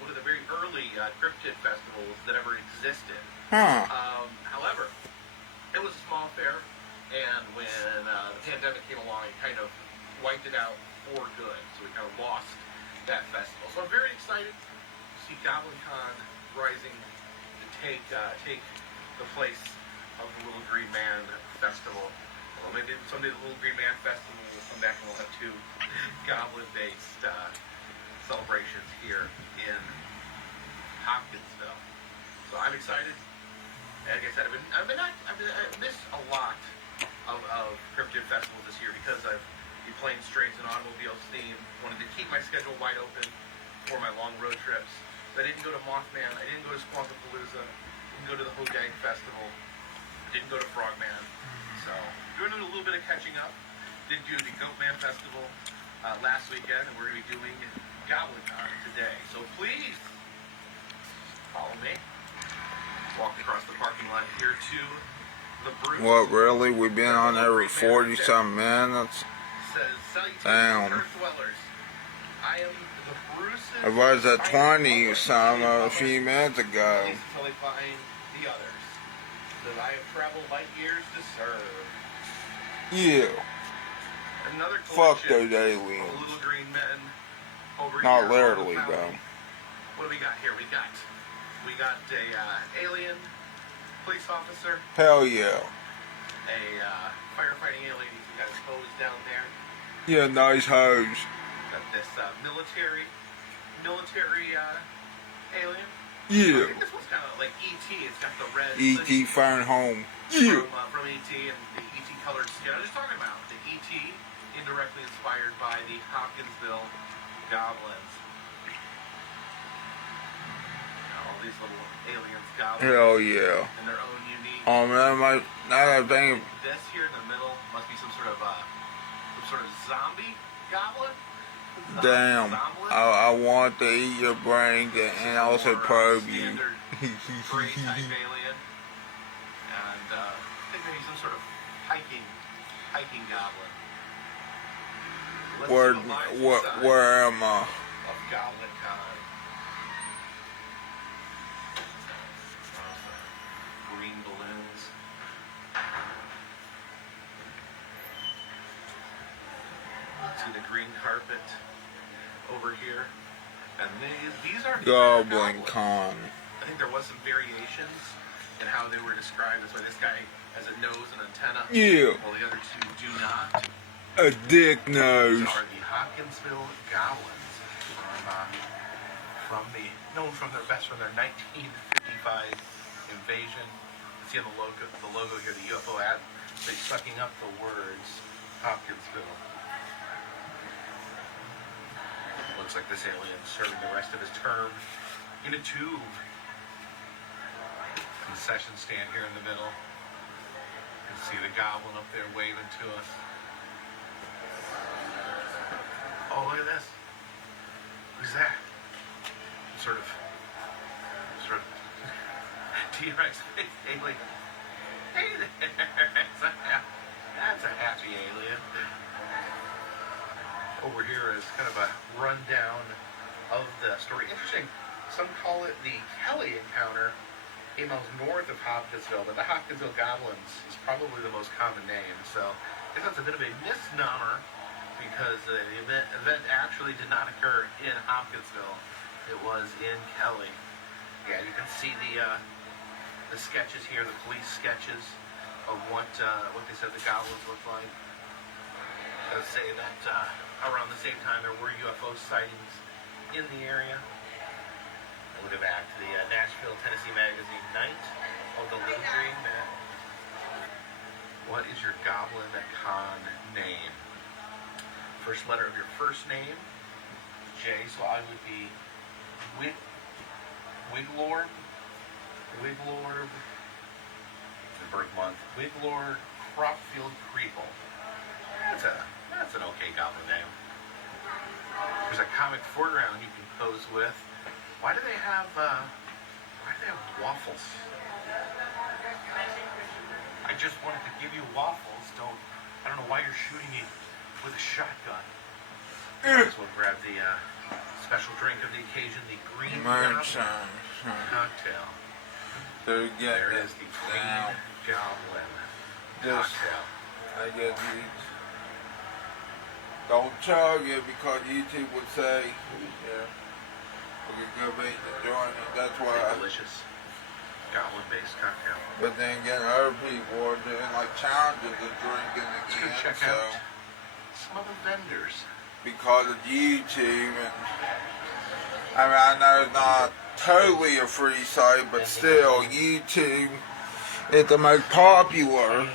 one of the very early cryptid festivals that ever existed. However, it was a small fair, and when the pandemic came along, it kind of wiped it out for good. So we kind of lost that festival. So I'm very excited to see GoblinCon rising to take the place of the Little Green Man Festival. Well, maybe someday the Little Green Man Festival will come back and we'll have two goblin-based celebrations here in Hopkinsville. So I'm excited. Like I said, I missed a lot of cryptid festivals this year because I've been planes, trains, and automobiles theme. Wanted to keep my schedule wide open for my long road trips. So I didn't go to Mothman. I didn't go to Squonkapalooza. Didn't go to the Hodag Festival. Didn't go to Frogman. So doing a little bit of catching up. Did do the Goatman Festival last weekend, and we're going to be doing GoblinCon today. So please follow me. Walk across the parking lot here to the Bruce. What, really? We've been on there for 40-some minutes? Says, salutations, Damn. Earth dwellers. I am the Bruce's. I was at 20-some a few minutes ago. At least until they find the others that I have traveled light years to serve. Yeah. Another Fuck collection those of aliens. little green men over Not here. literally, on the though. fountain. What do we got here? We got a alien police officer, Hell yeah. a firefighting alien. We got his hose down there. Yeah, nice hose. Got this military alien. I Yeah. think this one's kind of like E.T. It's got the red E.T. phone home. Yeah. from E.T. and the E.T. colored skin. I was just talking about the E.T. indirectly inspired by the Hopkinsville goblins. All these little aliens, goblins. Hell yeah. In their own unique. Oh man, now that I'm thinking, This here in the middle must be some sort of zombie goblin. damn, I want to eat your brain and also probe you. Gray type alien. And I think maybe some sort of hiking goblin. Let's Where, do a live side where am I? of Goblin Con. Green balloons. See the green carpet over here. And these are Goblin Con. I think there was some variations in how they were described. That's why this guy has a nose and antenna. Yeah. While the other two do not. A dick nose. These are the Hopkinsville Goblins known from their 1955 invasion. You see on the logo here, the UFO ad, they're sucking up the words Hopkinsville. Looks like this alien serving the rest of his term in a tube. Concession stand here in the middle. You can see the goblin up there waving to us. Oh, look at this. Who's that? Sort of T-Rex alien. Hey there. That's a happy alien. Over here is kind of a rundown of the story. Interesting. Some call it the Kelly encounter. 8 miles north of Hopkinsville, but the Hopkinsville Goblins is probably the most common name. So I guess that's a bit of a misnomer because the event actually did not occur in Hopkinsville. It was in Kelly. Yeah, you can see the sketches here, the police sketches of what they said the goblins looked like. They say that around the same time there were UFO sightings in the area. We'll go back to the Nashville, Tennessee magazine Night of the Little Green Man. What is your Goblin Con name? First letter of your first name, J, so I would be Wiglord, the birth month, Wiglord Cropfield Creeple. That's an okay goblin name. There's a comic foreground you can pose with. Why do they have waffles? I just wanted to give you waffles. I don't know why you're shooting me with a shotgun. Might as well grab the special drink of the occasion, the Green Moonshine. cocktail. There is the Green Goblin cocktail. I get these. Don't chug it because YouTube would say, yeah, we could go eat the joint. That's why. Delicious goblin-based cocktail. But then again, other people are doing like challenges of drinking Let's go again. check So out some of the vendors. because of YouTube, and I mean, I know it's not totally a free site, but still, YouTube is the most popular.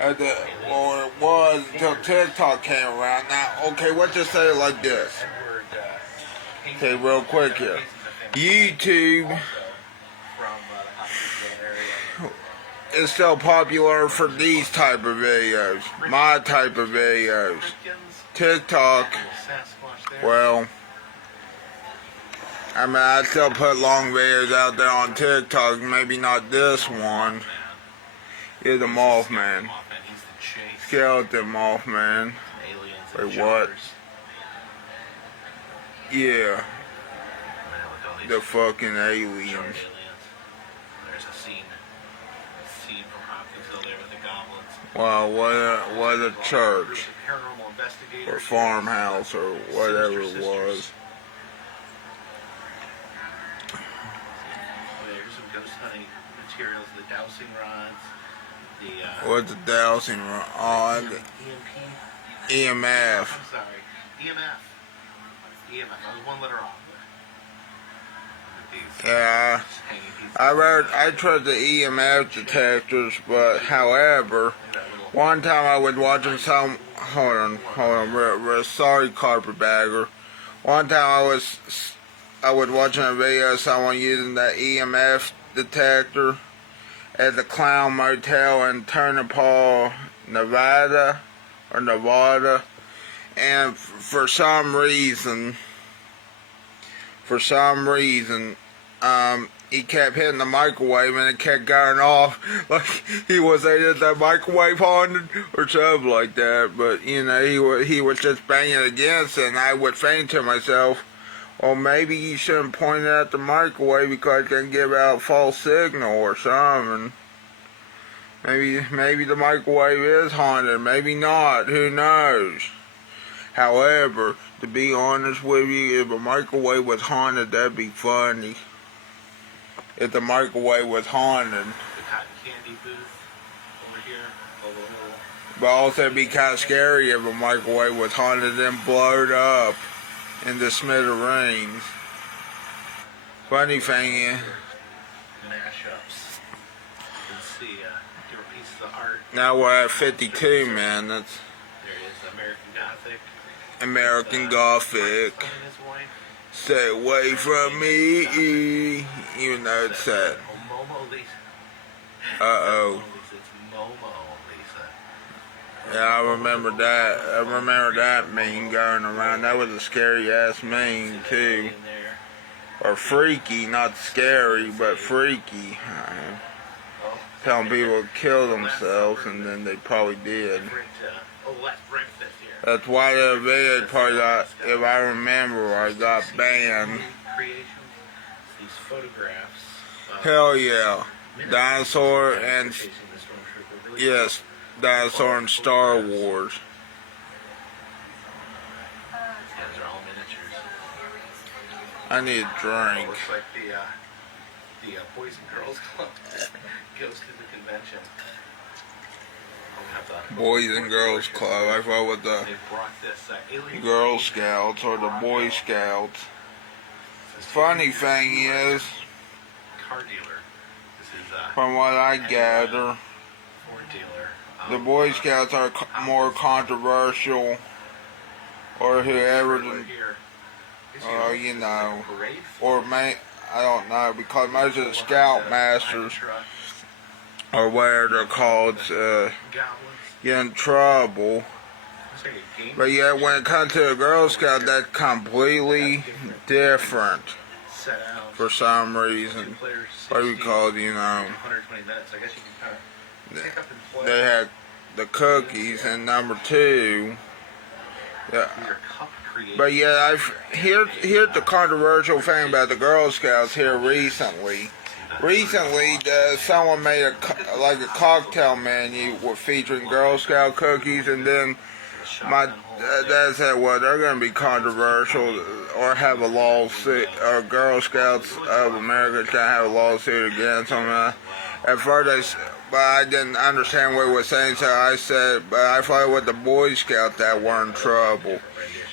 Or it was until TikTok came around. Now, okay, let's just say it like this. Okay, real quick here. YouTube is still popular for these type of videos, my type of videos. TikTok, well, I mean, I still put long videos out there on TikTok, maybe not this one. Yeah, the Mothman. He's the Chase. Skeleton Mothman. Aliens Wait, and what? choppers. Yeah, Look, the fucking Shark aliens. aliens. There's a scene from Hopkinsville there with the goblins. Wow, what a church Paranormal investigators. or farmhouse or whatever it was. There's some ghost hunting materials, the dowsing rods, the What's the dowsing on? EMP. EMF. I'm sorry, EMF. EMF. I was one letter off. These Yeah, hanging pieces. I tried the EMF detectors, but however, one time I was watching some. Hold on. Sorry, Carpetbagger. One time I was watching a video of someone using the EMF detector at the Clown Motel in Turnipal, Nevada, and for some reason, he kept hitting the microwave and it kept going off like he was either the microwave haunted or something like that. But you know, he was just banging against it, and I would think to myself, well, maybe you shouldn't point it at the microwave because it can give out a false signal or something. Maybe the microwave is haunted, maybe not, who knows. However, to be honest with you, if a microwave was haunted, that'd be funny. If the microwave was haunted. The cotton candy booth over here. But also it'd be kind of scary if a microwave was haunted and blowed up into smithereens. Funny thing is, Mashups. You can see different pieces of art. now we're at 52, man. That's There is American Gothic. American Gothic. Coming this way. Stay away from me. Even though it's sad. Momo Lisa. Uh-oh. It's Momo Lisa. Yeah, I remember that meme going around. That was a scary ass meme too. In there. Or freaky, not scary, but freaky. Telling people to kill themselves, and then they probably did. That's breakfast here. That's why the video probably got, if I remember, I got banned. Creations. These photographs. Hell yeah. Dinosaur and, yes, Dinosaur and Star Wars. Yeah, these are all miniatures. I need a drink. Looks like the Boys and Girls Club goes to the convention. Boys and Girls Club. I thought with the They brought this alien Girl Scouts or the Boy Scouts. Funny thing is, car dealer. This is from what I gather, Ford dealer. the Boy Scouts are more controversial, or whoever, you know, or I don't know, because most of the Scout Masters, or whatever they're called, get in trouble. But yet when it comes to a Girl Scout, that's completely different for some reason. What do you call it, you know? They had the cookies, and number two, but yeah, here's the controversial thing about the Girl Scouts here recently. Someone made a cocktail menu featuring Girl Scout cookies, and then my dad said, well, they're going to be controversial or have a lawsuit, or Girl Scouts of America is going to have a lawsuit against them. At first, but I didn't understand what he was saying, so I said, but I thought it was the Boy Scouts that were in trouble.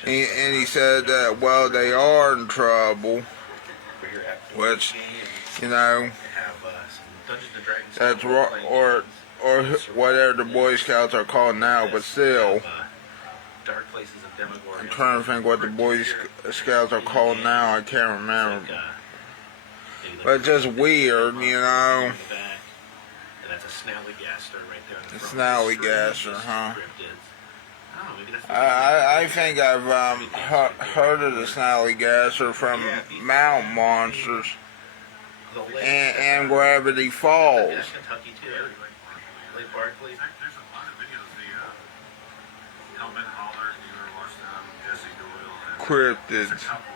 And he said that, well, they are in trouble, which, you know, that's or whatever the Boy Scouts are called now, but still, I'm trying to think what the Boy Scouts are called now. I can't remember. But it's just weird, you know. A snallygaster, huh? I think I've heard of the snallygaster from Mountain Monsters and Gravity Falls. Lake Barkley. There's a lot of videos. The Hellman Holler, you ever watched Jesse Doyle? Cryptids. It's a couple.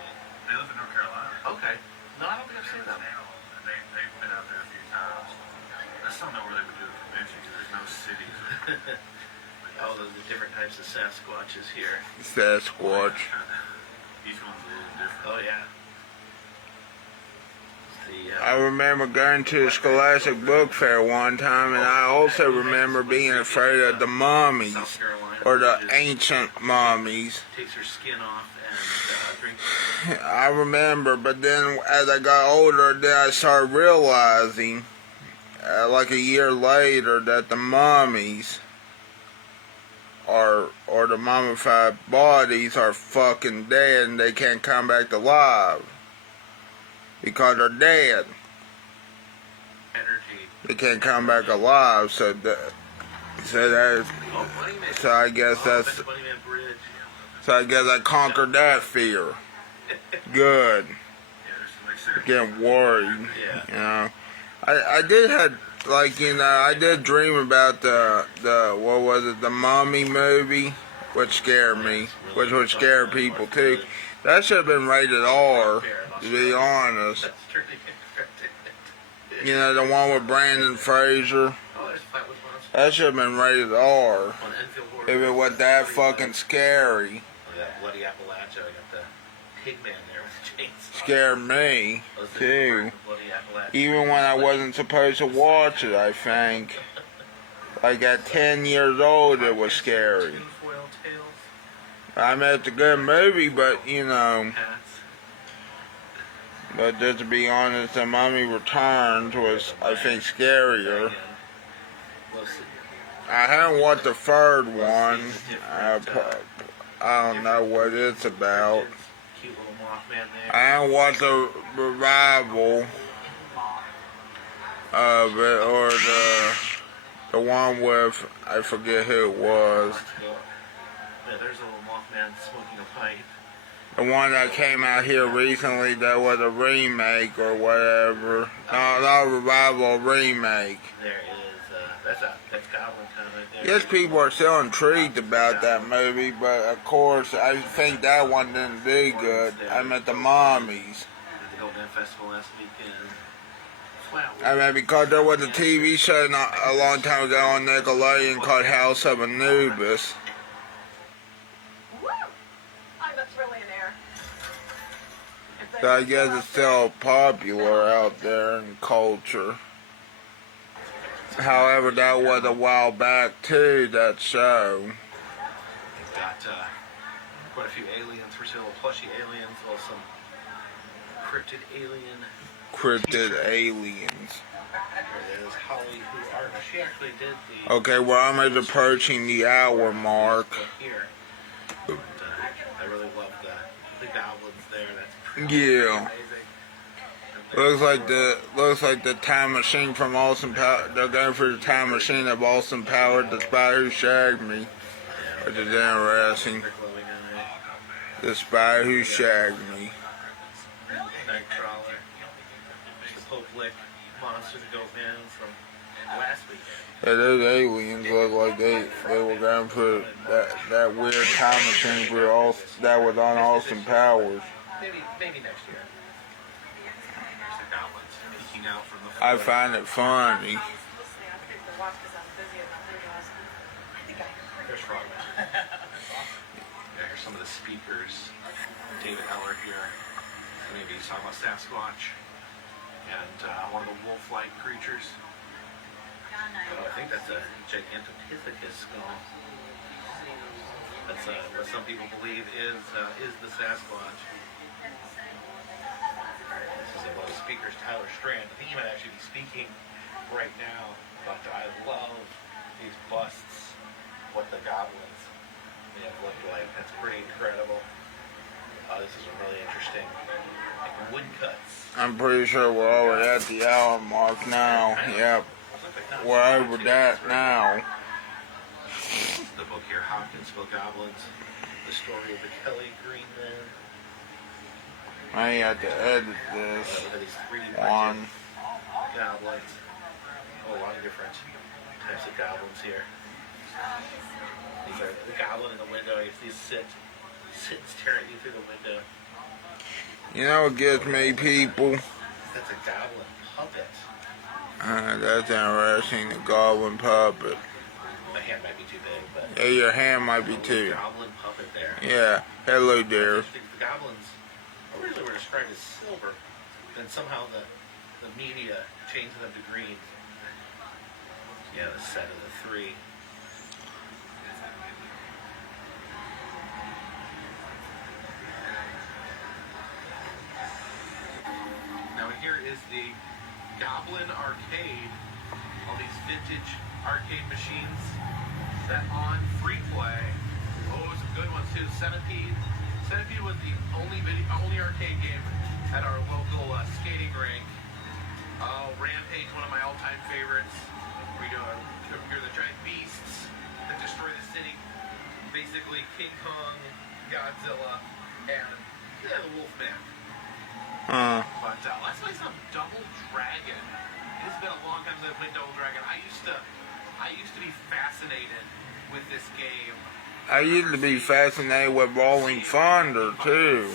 They live in North Carolina. Okay. No, I don't think I've seen them. They've been out there a few times. I just don't know where they would do a convention because there's no cities. Oh, those are different types of Sasquatches here. Sasquatch. Each one's a little different. Oh, yeah. I remember going to the Scholastic Book Fair one time, and I also remember being afraid of the mummies, or the ancient mummies. Takes your skin off and drinks. I remember, but then as I got older, then I started realizing, like a year later, that the mummies or the mummified bodies are fucking dead and they can't come back to life. Because they're dead. Energy. They can't come back alive, so I guess that's, so I guess I conquered that fear. Good. Getting worried, you know. I did have, like, you know, I did dream about the what was it, the Mummy movie, which scared me, which would scare people too. That should have been rated R, to be honest. You know, the one with Brandon Fraser. That should have been rated R. If it was that fucking scary. That bloody Appalachia, I got the pigman there with the chainsaw. Scared me, too. Even when I wasn't supposed to watch it, I think. Like at 10 years old, it was scary. I mean, it's a good movie, but, you know. But just to be honest, The Mummy Returns was, I think, scarier. I haven't watched the third one. I don't know what it's about. I haven't watched the revival of it, or the one with, I forget who it was. Yeah, there's a little Mothman smoking a pipe. The one that came out here recently that was a remake or whatever. No, not a revival, a remake. There is, that's Goblin Town right there. Yes, people are still intrigued about that movie, but of course, I think that one didn't do good. I meant the Mummies. At the Golden Festival last weekend. I mean, because there was a TV show not a long time ago on Nickelodeon called House of Anubis. So I guess it's still popular out there in culture. However, that was a while back too, that show. Got quite a few aliens for sale, plushy aliens, also some cryptid alien. Cryptid aliens. There is Holly, who are, she actually did the... Okay, well, I'm approaching the hour mark. Here. But, I really love the goblins there. That's yeah. Looks like the time machine from Austin Power. They're going for the time machine of Austin Power, the spy who shagged me, which is interesting. The spy who shagged me. Nightcrawler. The Pope Lick monster, the goat man from last weekend. Yeah, those aliens look like they were going for that weird time machine for that was on Austin Powers. Maybe next year. There's the goblins peeking out from the floor. I find it funny. There's Frogman. There's some of the speakers. David Eller here. Maybe he's talking about Sasquatch. And one of the wolf-like creatures. Oh, I think that's a Gigantopithecus skull. That's what some people believe is the Sasquatch. This is one of the speakers, Tyler Strand. I think he might actually be speaking right now. But I love these busts, what the goblins may have looked like. That's pretty incredible. This is really interesting. Like woodcuts. I'm pretty sure we're already at the hour mark now. Yep. We're over that now. The book here, Hopkinsville Goblins. The story of the Kelly Green Man. I have to edit this Look at these 3D one. goblins. Oh, a lot of different types of goblins here. These are the goblin in the window. These sit and stare at you through the window. You know what gets me, people? That's a goblin puppet. That's interesting, the goblin puppet. My hand might be too big, but... Yeah, your hand might be too. Goblin puppet there. Yeah, hello there. The goblins originally were described as silver, then somehow the media changed them to green. Yeah, the set of the three. Now here is the Goblin Arcade. All these vintage arcade machines set on free play. Oh, some good ones too. Centipede. Centipede was the only arcade game at our local skating rink. Oh, Rampage, one of my all-time favorites. You're the giant beasts that destroy the city. Basically, King Kong, Godzilla, and the Wolfman. But let's play some Double Dragon. It's been a long time since I played Double Dragon. I used to be fascinated with this game. I used to be fascinated with Rolling Thunder too.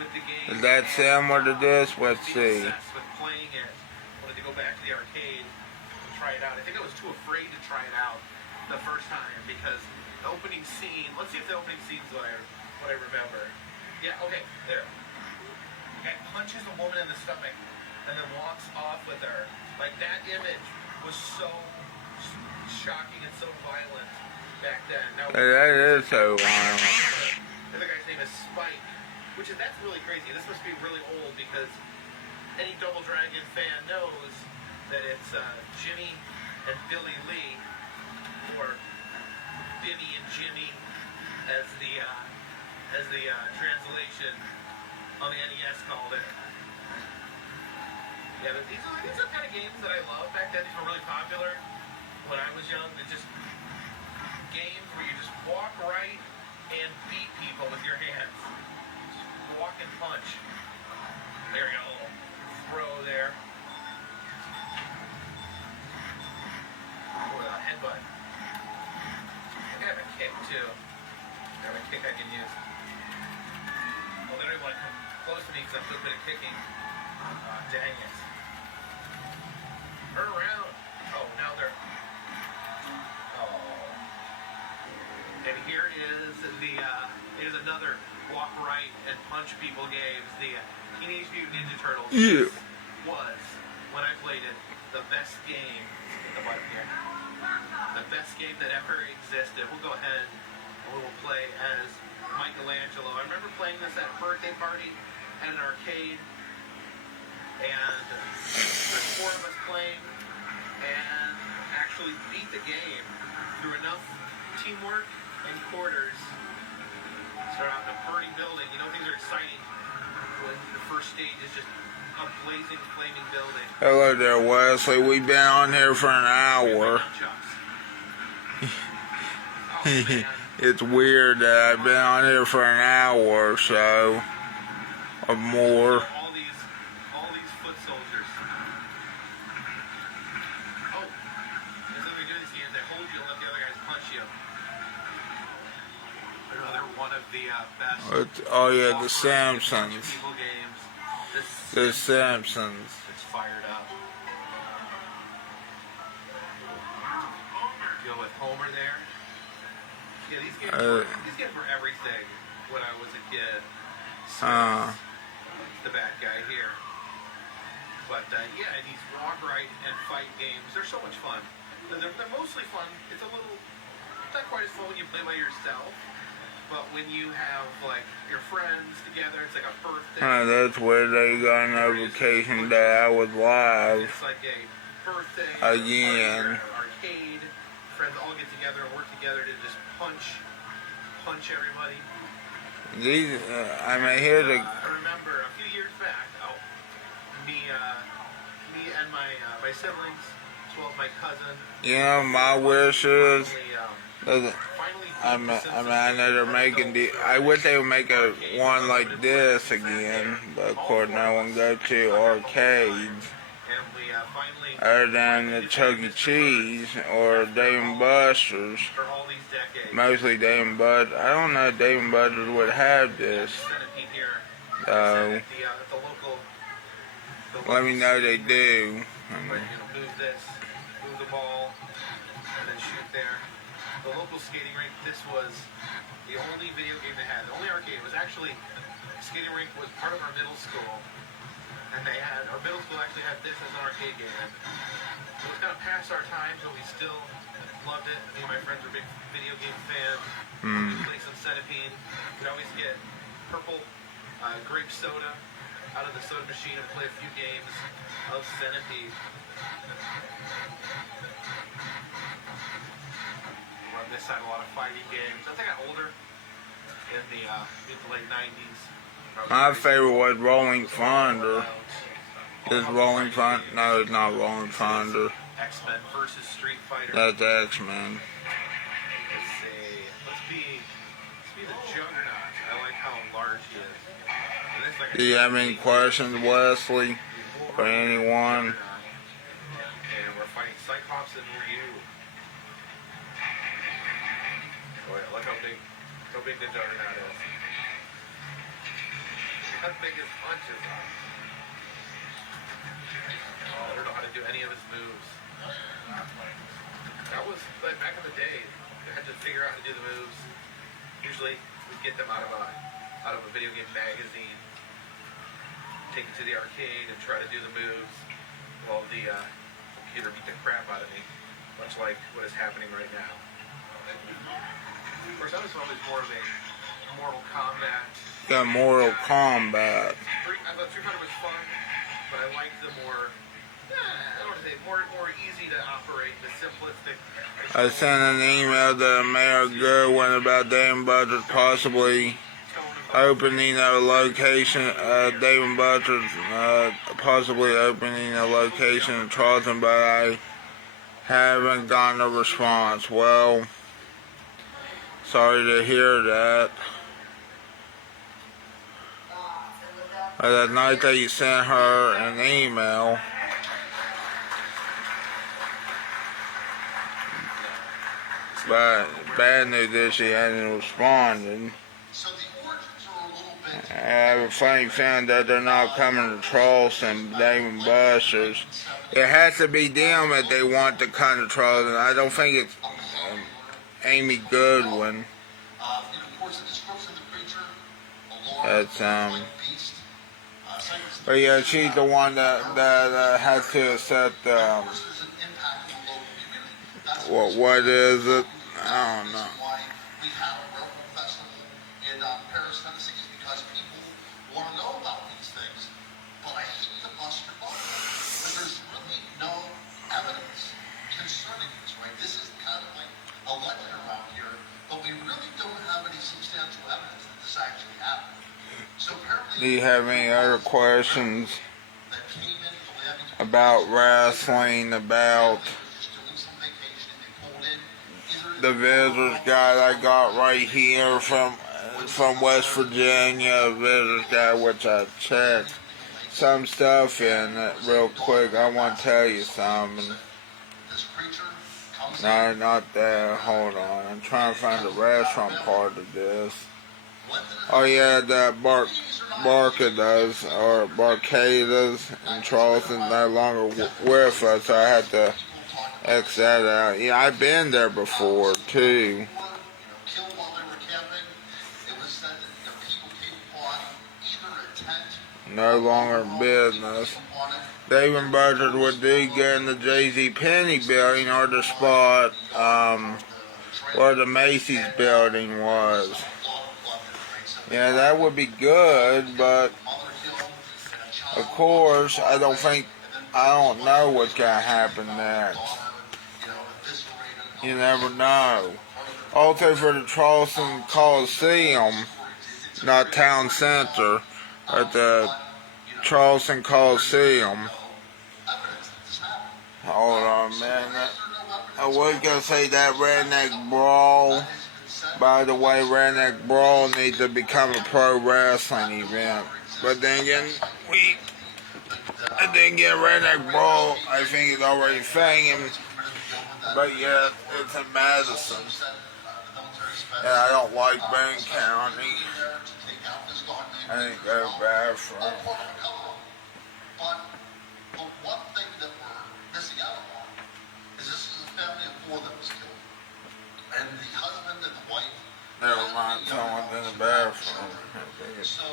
With the game. Is that similar to this? Let's see. Obsessed with playing it. Wanted to go back to the arcade and try it out. I think I was too afraid to try it out the first time because the opening scene. Let's see if the opening scene's what I remember. Yeah. Okay. There. The guy punches a woman in the stomach and then walks off with her. Like, that image was so shocking and so violent back then. Now, That is so violent. The other guy's name is Spike, that's really crazy. This must be really old because any Double Dragon fan knows that it's Jimmy and Billy Lee, or Bimmy and Jimmy as the translation on the NES called it. Yeah, but these are kind of games that I love back then. These were really popular when I was young. They're just games where you just walk right and beat people with your hands. Just walk and punch. There you go. Throw there. Oh, a headbutt. I have a kick too. I have a kick I can use. Well, they don't even want to come close to me because I'm so good at kicking. Dang it. Turn around. Oh, now they're... Oh. And here is here's another walk right and punch people games. The Teenage Mutant Ninja Turtles. Yeah. Was, when I played it, the best game. Get the button here. The best game that ever existed. We'll go ahead and we will play as Michelangelo. I remember playing this at a birthday party at an arcade. And there's 4 of us playing and actually beat the game through enough teamwork and quarters. Start out in a burning building. You know, things are exciting when the first stage is just a blazing, flaming building. Hello there, Wesley. We've been on here for an hour. It's weird that I've been on here for an hour or so or more. All these foot soldiers. Oh, this is what we do these games. They hold you and let the other guys punch you. Another one of the best. Oh yeah, The Simpsons. People games. The Simpsons. It's fired up. Go with Homer there. Yeah, these games were everything when I was a kid. The bad guy here. But yeah, these walk right and fight games, they're so much fun. They're mostly fun. It's not quite as fun when you play by yourself. But when you have, like, your friends together, it's like a birthday. That's where they got a notification that I was live. It's like a birthday. Again. Arcade. Friends all get together and work together to just punch everybody. These, here the... I remember a few years back, me and my siblings, as well as my cousin. You know, my wish is... Finally I know they're making I wish they would make one like this again, but of course no one go to arcades. And we finally, other than the Chuck E. Cheese or Dave & Buster's. for all these decades, Mostly Dave & Buster's. I don't know if Dave & Buster's would have this. centipede here, So, the local, let me know they do. but, move this, move the ball, and then shoot there. The local skating rink, this was the only video game they had. The only arcade. It was actually, skating rink was part of our middle school. And they had, our middle school actually had this as an arcade game. It was kind of past our time, but we still loved it. Me and my friends were big video game fans. We'd play some Centipede. We'd always get purple grape soda out of the soda machine and play a few games of Centipede. On this side, a lot of fighting games. As I got older, in the mid to late 90s. My favorite was Rolling Thunder. Is Rolling Thunder? No, it's not Rolling Thunder. X-Men versus Street Fighter. That's X-Men. Let's see. Let's be the Juggernaut. I like how large he is. And this, like, Do you have any questions, Wesley? For anyone? and we're fighting Cyclops and Ryu. Oh yeah, look how big the Juggernaut is. How big his punches are. Oh, I don't know how to do any of his moves. That was like back in the day. You had to figure out how to do the moves. Usually we'd get them out of a video game magazine, take it to the arcade and try to do the moves while the computer beat the crap out of me, much like what is happening right now. Of course, I was always more of a Mortal Kombat. Got Mortal Kombat. I thought Street Fighter was fun, but I liked the more, I don't want to say, more easy to operate, the simplistic. I sent an email to Mayor Goodwin about Dave & Buster's possibly opening a location, Dave & Buster's possibly opening a location in Charleston, but I haven't gotten a response. Well, sorry to hear that. That night that you sent her an email, but bad news is she hasn't responded. I have a funny feeling that they're not coming to Charleston, Dave & Buster's. It has to be them if they want to come to Charleston. I don't think it's Amy Goodwin. That's but yeah, she's the one that has to accept what is it? I don't know. We have a Red Bull Festival in Paris, Tennessee, is because people want to know about these things. But I hate the Buster Butter, but there's really no evidence concerning this, right? This is kind of like a legend around here, but we really don't have any substantial evidence that this actually happened. So apparently, do you have any other questions about wrestling, about the visitors guide I got right here from West Virginia, visitors guide, which I checked some stuff in real quick. I want to tell you something. No, not that. Hold on. I'm trying to find the restaurant part of this. Oh yeah, that Barcadas or Barcadas in Charleston no longer with us, so I had to X that out. Yeah, I've been there before too. No longer in business. Dave & Buster's would do get in the J.C. Penney building or the spot where the Macy's building was. Yeah, that would be good, but of course, I don't know what's gonna happen next. You never know. Also for the Charleston Coliseum, not Town Center, but the Charleston Coliseum. Hold on, man. I was gonna say that Redneck Brawl. By the way, Redneck Brawl needs to become a pro wrestling event. But then again, I didn't get redneck bull. I think it's already fanging, but yet it's in Madison. And I don't like Boone County. I didn't go to the bathroom. But the one thing that we're missing out on is this is a family of 4 that was killed. And the husband and the wife. Never mind, someone's in the bathroom. So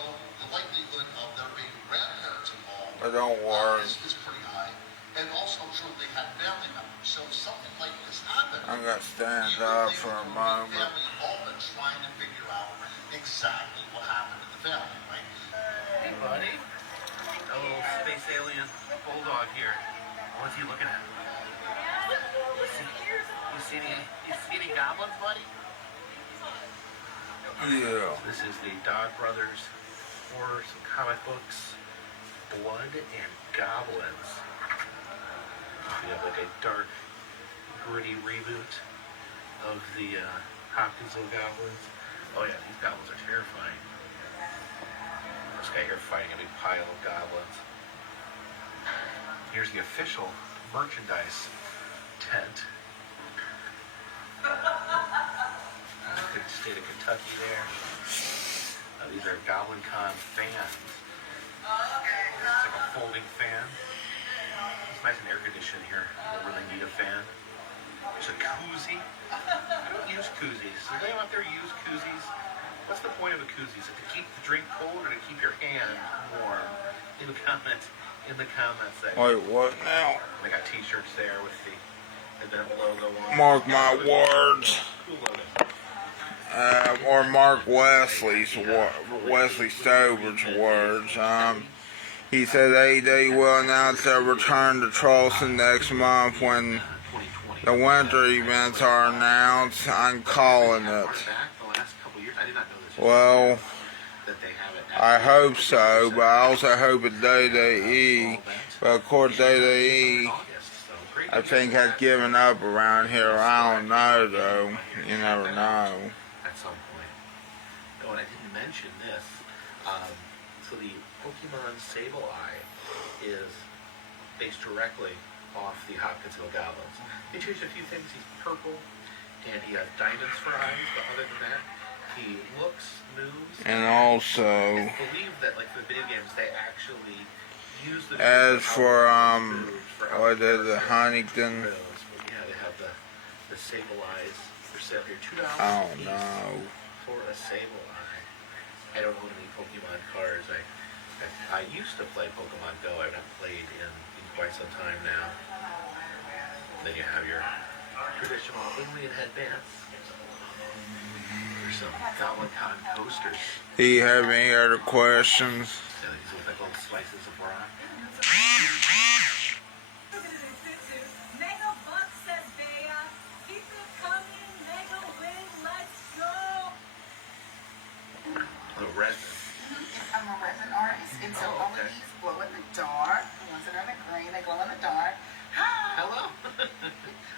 the likelihood of there being grandparents involved But don't worry. is pretty high. And also true, they had family members. So if something like this happened, I'm going to stand up for a moment. family involvement trying to figure out exactly what happened to the family, right? Hey, buddy. A little space alien bulldog here. What's he looking at? You see any goblins, buddy? Yeah. This is the Dog Brothers for some comic books, Blood and Goblins. We have like a dark, gritty reboot of the Hopkinsville Goblins. Oh yeah, these goblins are terrifying. This guy here fighting a big pile of goblins. Here's the official merchandise tent. Good state of Kentucky there. These are GoblinCon fans. It's like a folding fan. It's nice and air conditioned here. I don't really need a fan. There's a koozie. I don't use koozies. Does anyone out there use koozies? What's the point of a koozie? Is it to keep the drink cold or to keep your hand warm? In the comments section. Wait, what now? They got t-shirts there with the event logo on. Mark my words. Cool logo. Or Mark Wesley Stover's words. He said AD will announce their return to Charleston next month when the winter events are announced. I'm calling it. Well, I hope so, but I also hope it's Day-Day-E. But of course, Day-Day-E, I think, has given up around here. I don't know, though. You never know. At some point. Oh, and I didn't mention this. So the Pokemon Sableye is based directly off the Hopkinsville Goblins. They changed a few things. He's purple, and he has diamonds for eyes, but other than that, he looks, moves, and also, I believe that, like, the video games, they actually use the as for, what is it, Huntington? Yeah, they have the Sableyes for sale here. $2 I don't know. for a Sableye. I don't own any Pokemon cards. I used to play Pokemon Go. I've not played in quite some time now. Then you have your traditional Indian headbands. There's some GoblinCon posters. Do you have any other questions? Yeah, these look like little slices of rock. Little resin. I'm a resin artist, and so all of these glow in the dark. The ones that are in the green, they glow in the dark. Hi. Hello.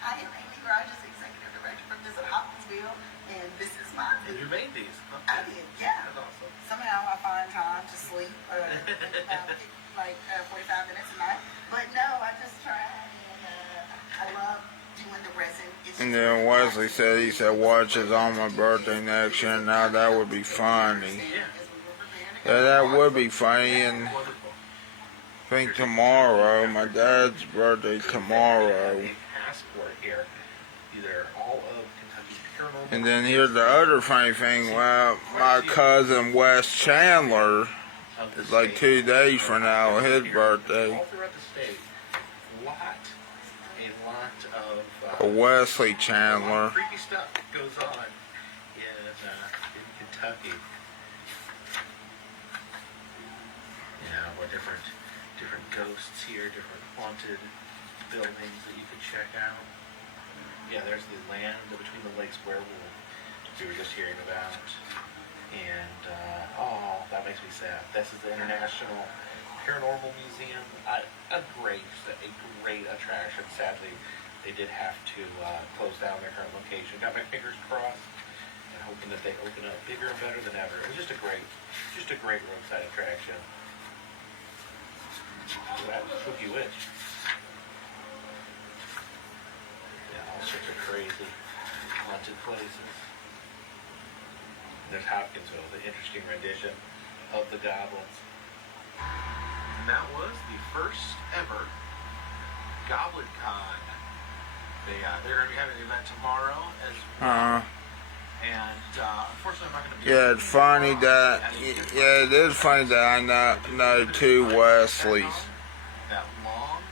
I am Amy Rogers, executive director for Visit Hopkinsville, and this is my And you made these. I did, yeah. That's awesome. Somehow I find time to sleep, like 45 minutes a night. But no, I just try, and I love doing the resin. And then Wesley said, he said, watch it on my birthday next year. Now that would be funny. Yeah, that would be funny. And I think tomorrow, my dad's birthday tomorrow. And then here's the other funny thing. Well, my cousin Wes Chandler is like 2 days from now, his birthday. All throughout the state, a lot of Wesley Chandler. creepy stuff goes on in Kentucky. You know, what different ghosts here, different haunted buildings that you could check out. Yeah, there's the land between the lakes werewolf we were just hearing about. And, oh, that makes me sad. This is the International Paranormal Museum. A great attraction. Sadly, they did have to close down their current location. Got my fingers crossed and hoping that they open up bigger and better than ever. It was just a great roadside attraction. Look at that spooky witch. Yeah, all sorts of crazy haunted places. There's Hopkinsville, the interesting rendition of the goblins. And that was the first ever Goblin Con. They're going to be having the event tomorrow as well. And unfortunately, I'm not going to be. Yeah, it's funny that. Yeah, it is funny that I know two Wesleys. That long.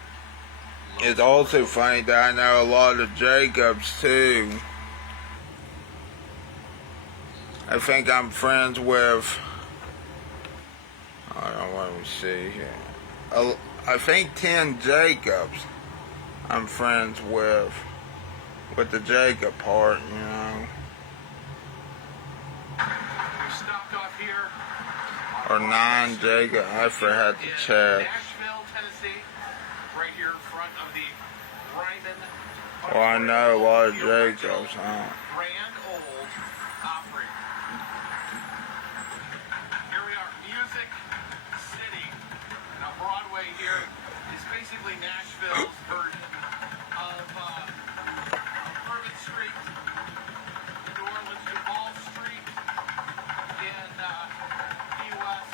It's also funny that I know a lot of Jacobs too. I think I'm friends with. I don't want to see here. I think 10 Jacobs. I'm friends with the Jacob part, you know. We stopped off here. Or 9 Jacob. I forgot to check. Nashville, Tennessee. Right here in front of the Ryman. Well, I know a lot of Jacobs, huh? Grand Old Opry. Here we are, Music City. Now Broadway here is basically Nashville's version of Bourbon Street, New Orleans, Duval Street in Key West.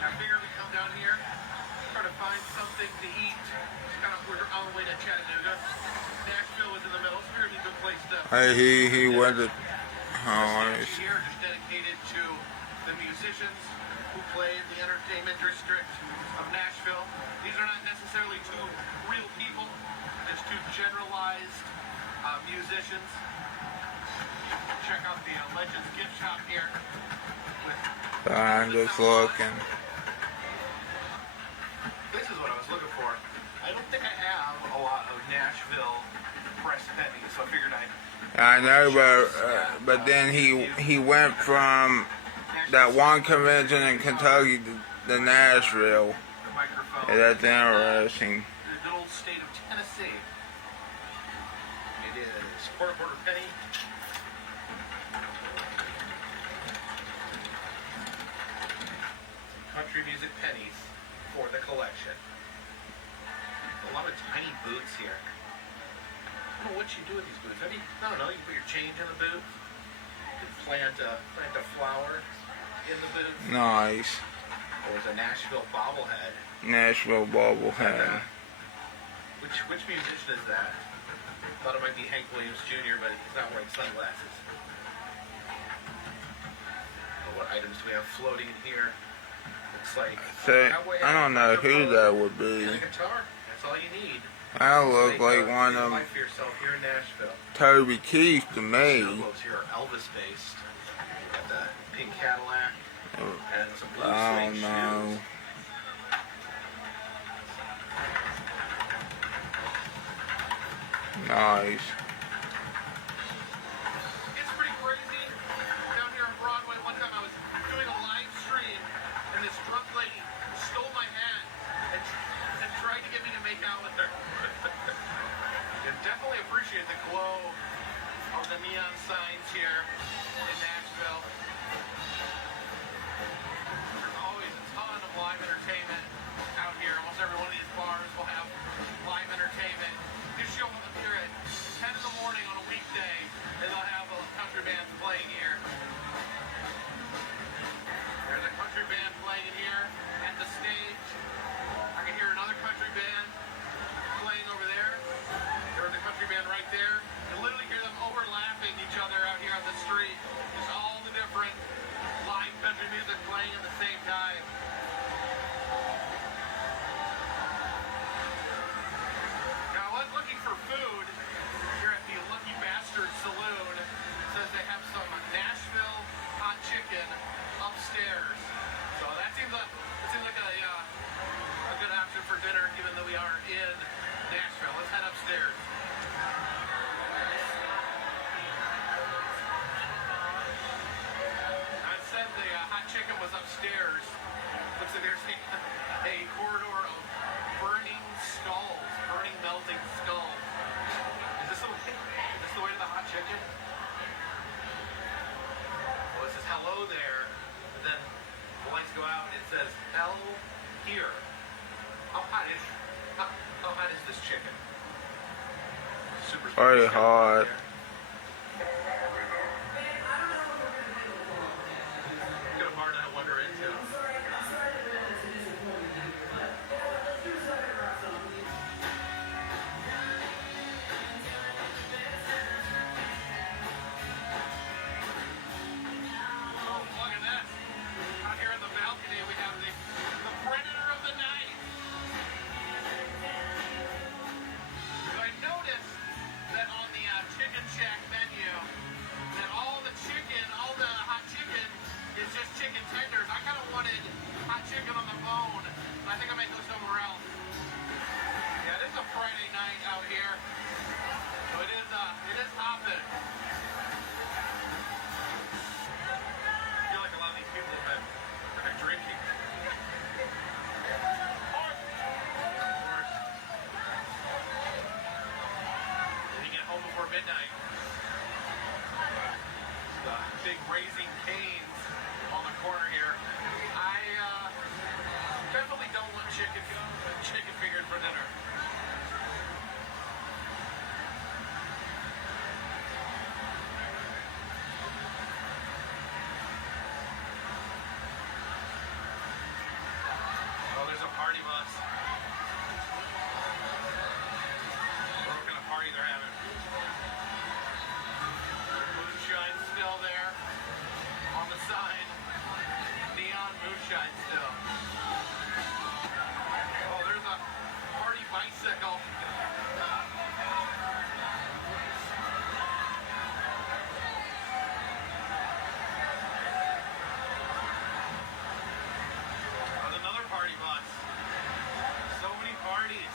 I figured we'd come down here, try to find something to eat. We're on the way to Chattanooga. Nashville was in the middle. It's a pretty good place to. Hey, he went to. Here is dedicated to the musicians who play in the entertainment district of Nashville. These are not necessarily two real people. It's two generalized musicians. Check out the Legends gift shop here. I'm just looking. This is what I was looking for. I don't think I have a lot of Nashville press pennies, so I figured I know, but then he went from that one convention in Kentucky to Nashville. Yeah, that's interesting. The good old state of Tennessee. It is quarter penny. Country music pennies for the collection. A lot of tiny boots here. I don't know what you do with these boots. I don't know. You put your change in the boot. You plant a flower in the boot. Nice. Or a Nashville bobblehead. Nashville bobblehead. Which musician is that? Thought it might be Hank Williams Jr., but he's not wearing sunglasses. What items do we have floating in here? Looks like. I don't know who that would be. And a guitar. That's all you need. That look like one of Life for yourself here in Nashville. Toby Keith to me. Snowglobes here are Elvis based. Got the pink Cadillac and some blue suede shoes. Nice. It's pretty crazy. Down here on Broadway, one time I was doing a live stream and this drunk lady stole my hat and tried to get me to make out with her. You definitely appreciate the glow of the neon signs here in Nashville. There's always a ton of live entertainment out here. Almost every one of these bars will have live entertainment. You show up here at 10 in the morning on a weekday, and they'll have a country band playing here. There's a country band playing in here at the stage. I can hear another country band playing over there. There's a country band right there. You literally hear them overlapping each other out here on the street. Just all the different live country music playing at the same time. here. How hot is this chicken? Super Very spicy. hot. Got a bar to wonder into. Midnight. The big Raising Cane's on the corner here. I definitely don't want chicken fingers for dinner. Oh, there's a party bus. What kind of party they're having? Moonshine still there on the sign. Neon moonshine still. Oh, there's a party bicycle. There's another party bus. So many parties.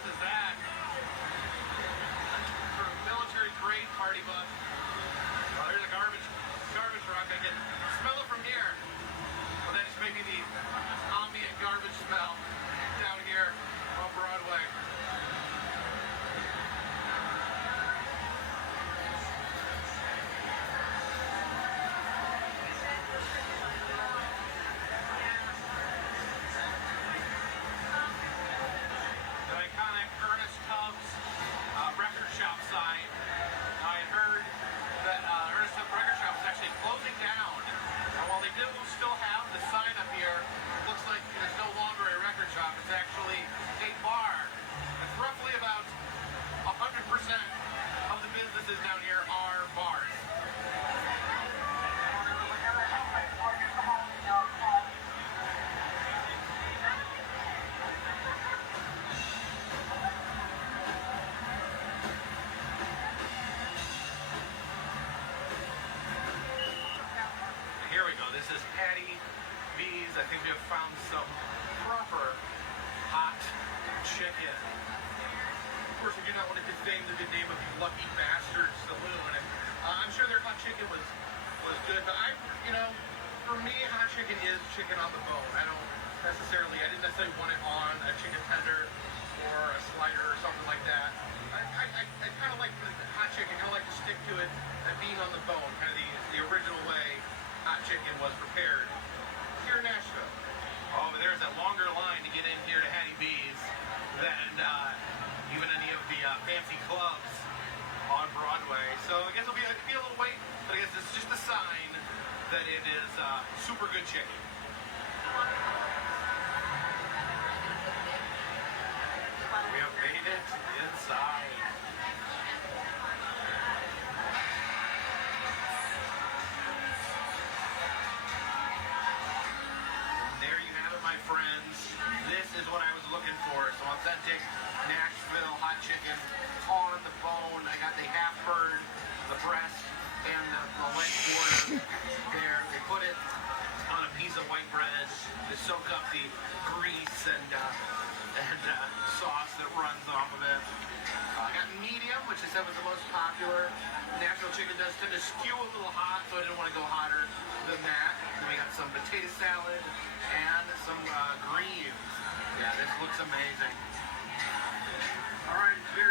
Is that sort of military grade party bus? Oh, there's a garbage truck. I can smell it from here. Well, that just may be the ambient garbage smell down here on Broadway. Down here are bars. Here we go. This is Patty B's. I think we have found some proper hot chicken. Of course, we do not want to defame the good name of the Lucky Bastard Saloon. I'm sure their hot chicken was good, but for me, hot chicken is chicken on the bone. I didn't necessarily want it on a chicken tender or a slider or something like that. I kind of like the hot chicken. I like to stick to it and being on the bone, kind of the original way hot chicken was prepared here in Nashville. Oh, but there's that longer line to get in here to Hattie B's than even any of the fancy clubs on Broadway. So I guess it'll be a little wait, but I guess it's just a sign that it is super good chicken. We have made it inside. There you have it, my friends. This is what I was looking for. Some authentic Nashville hot chicken on the bone. I got the half burn, the breast, and the leg quarter there. They put it on a piece of white bread to soak up the grease and sauce that runs off of it. I got medium, which I said was the most popular. Nashville chicken does tend to skew a little hot, so I didn't want to go hotter than that. Then we got some potato salad and some greens. Yeah, this looks amazing. All right, here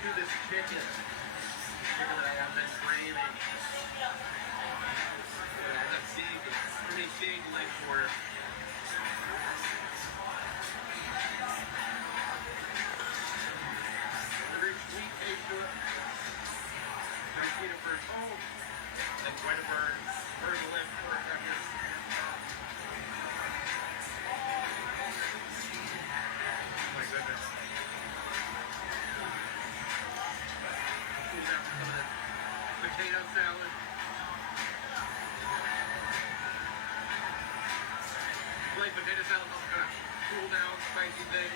to this chicken. Chicken that I have been craving. That's a pretty big leg quarter. Very sweet taste to it. Very sweet at first. Oh, and quite a burn. Burn the lip for a second. Oh my goodness. Who's after some of this potato salad? Like potato salad, kind of cool down, spicy thing.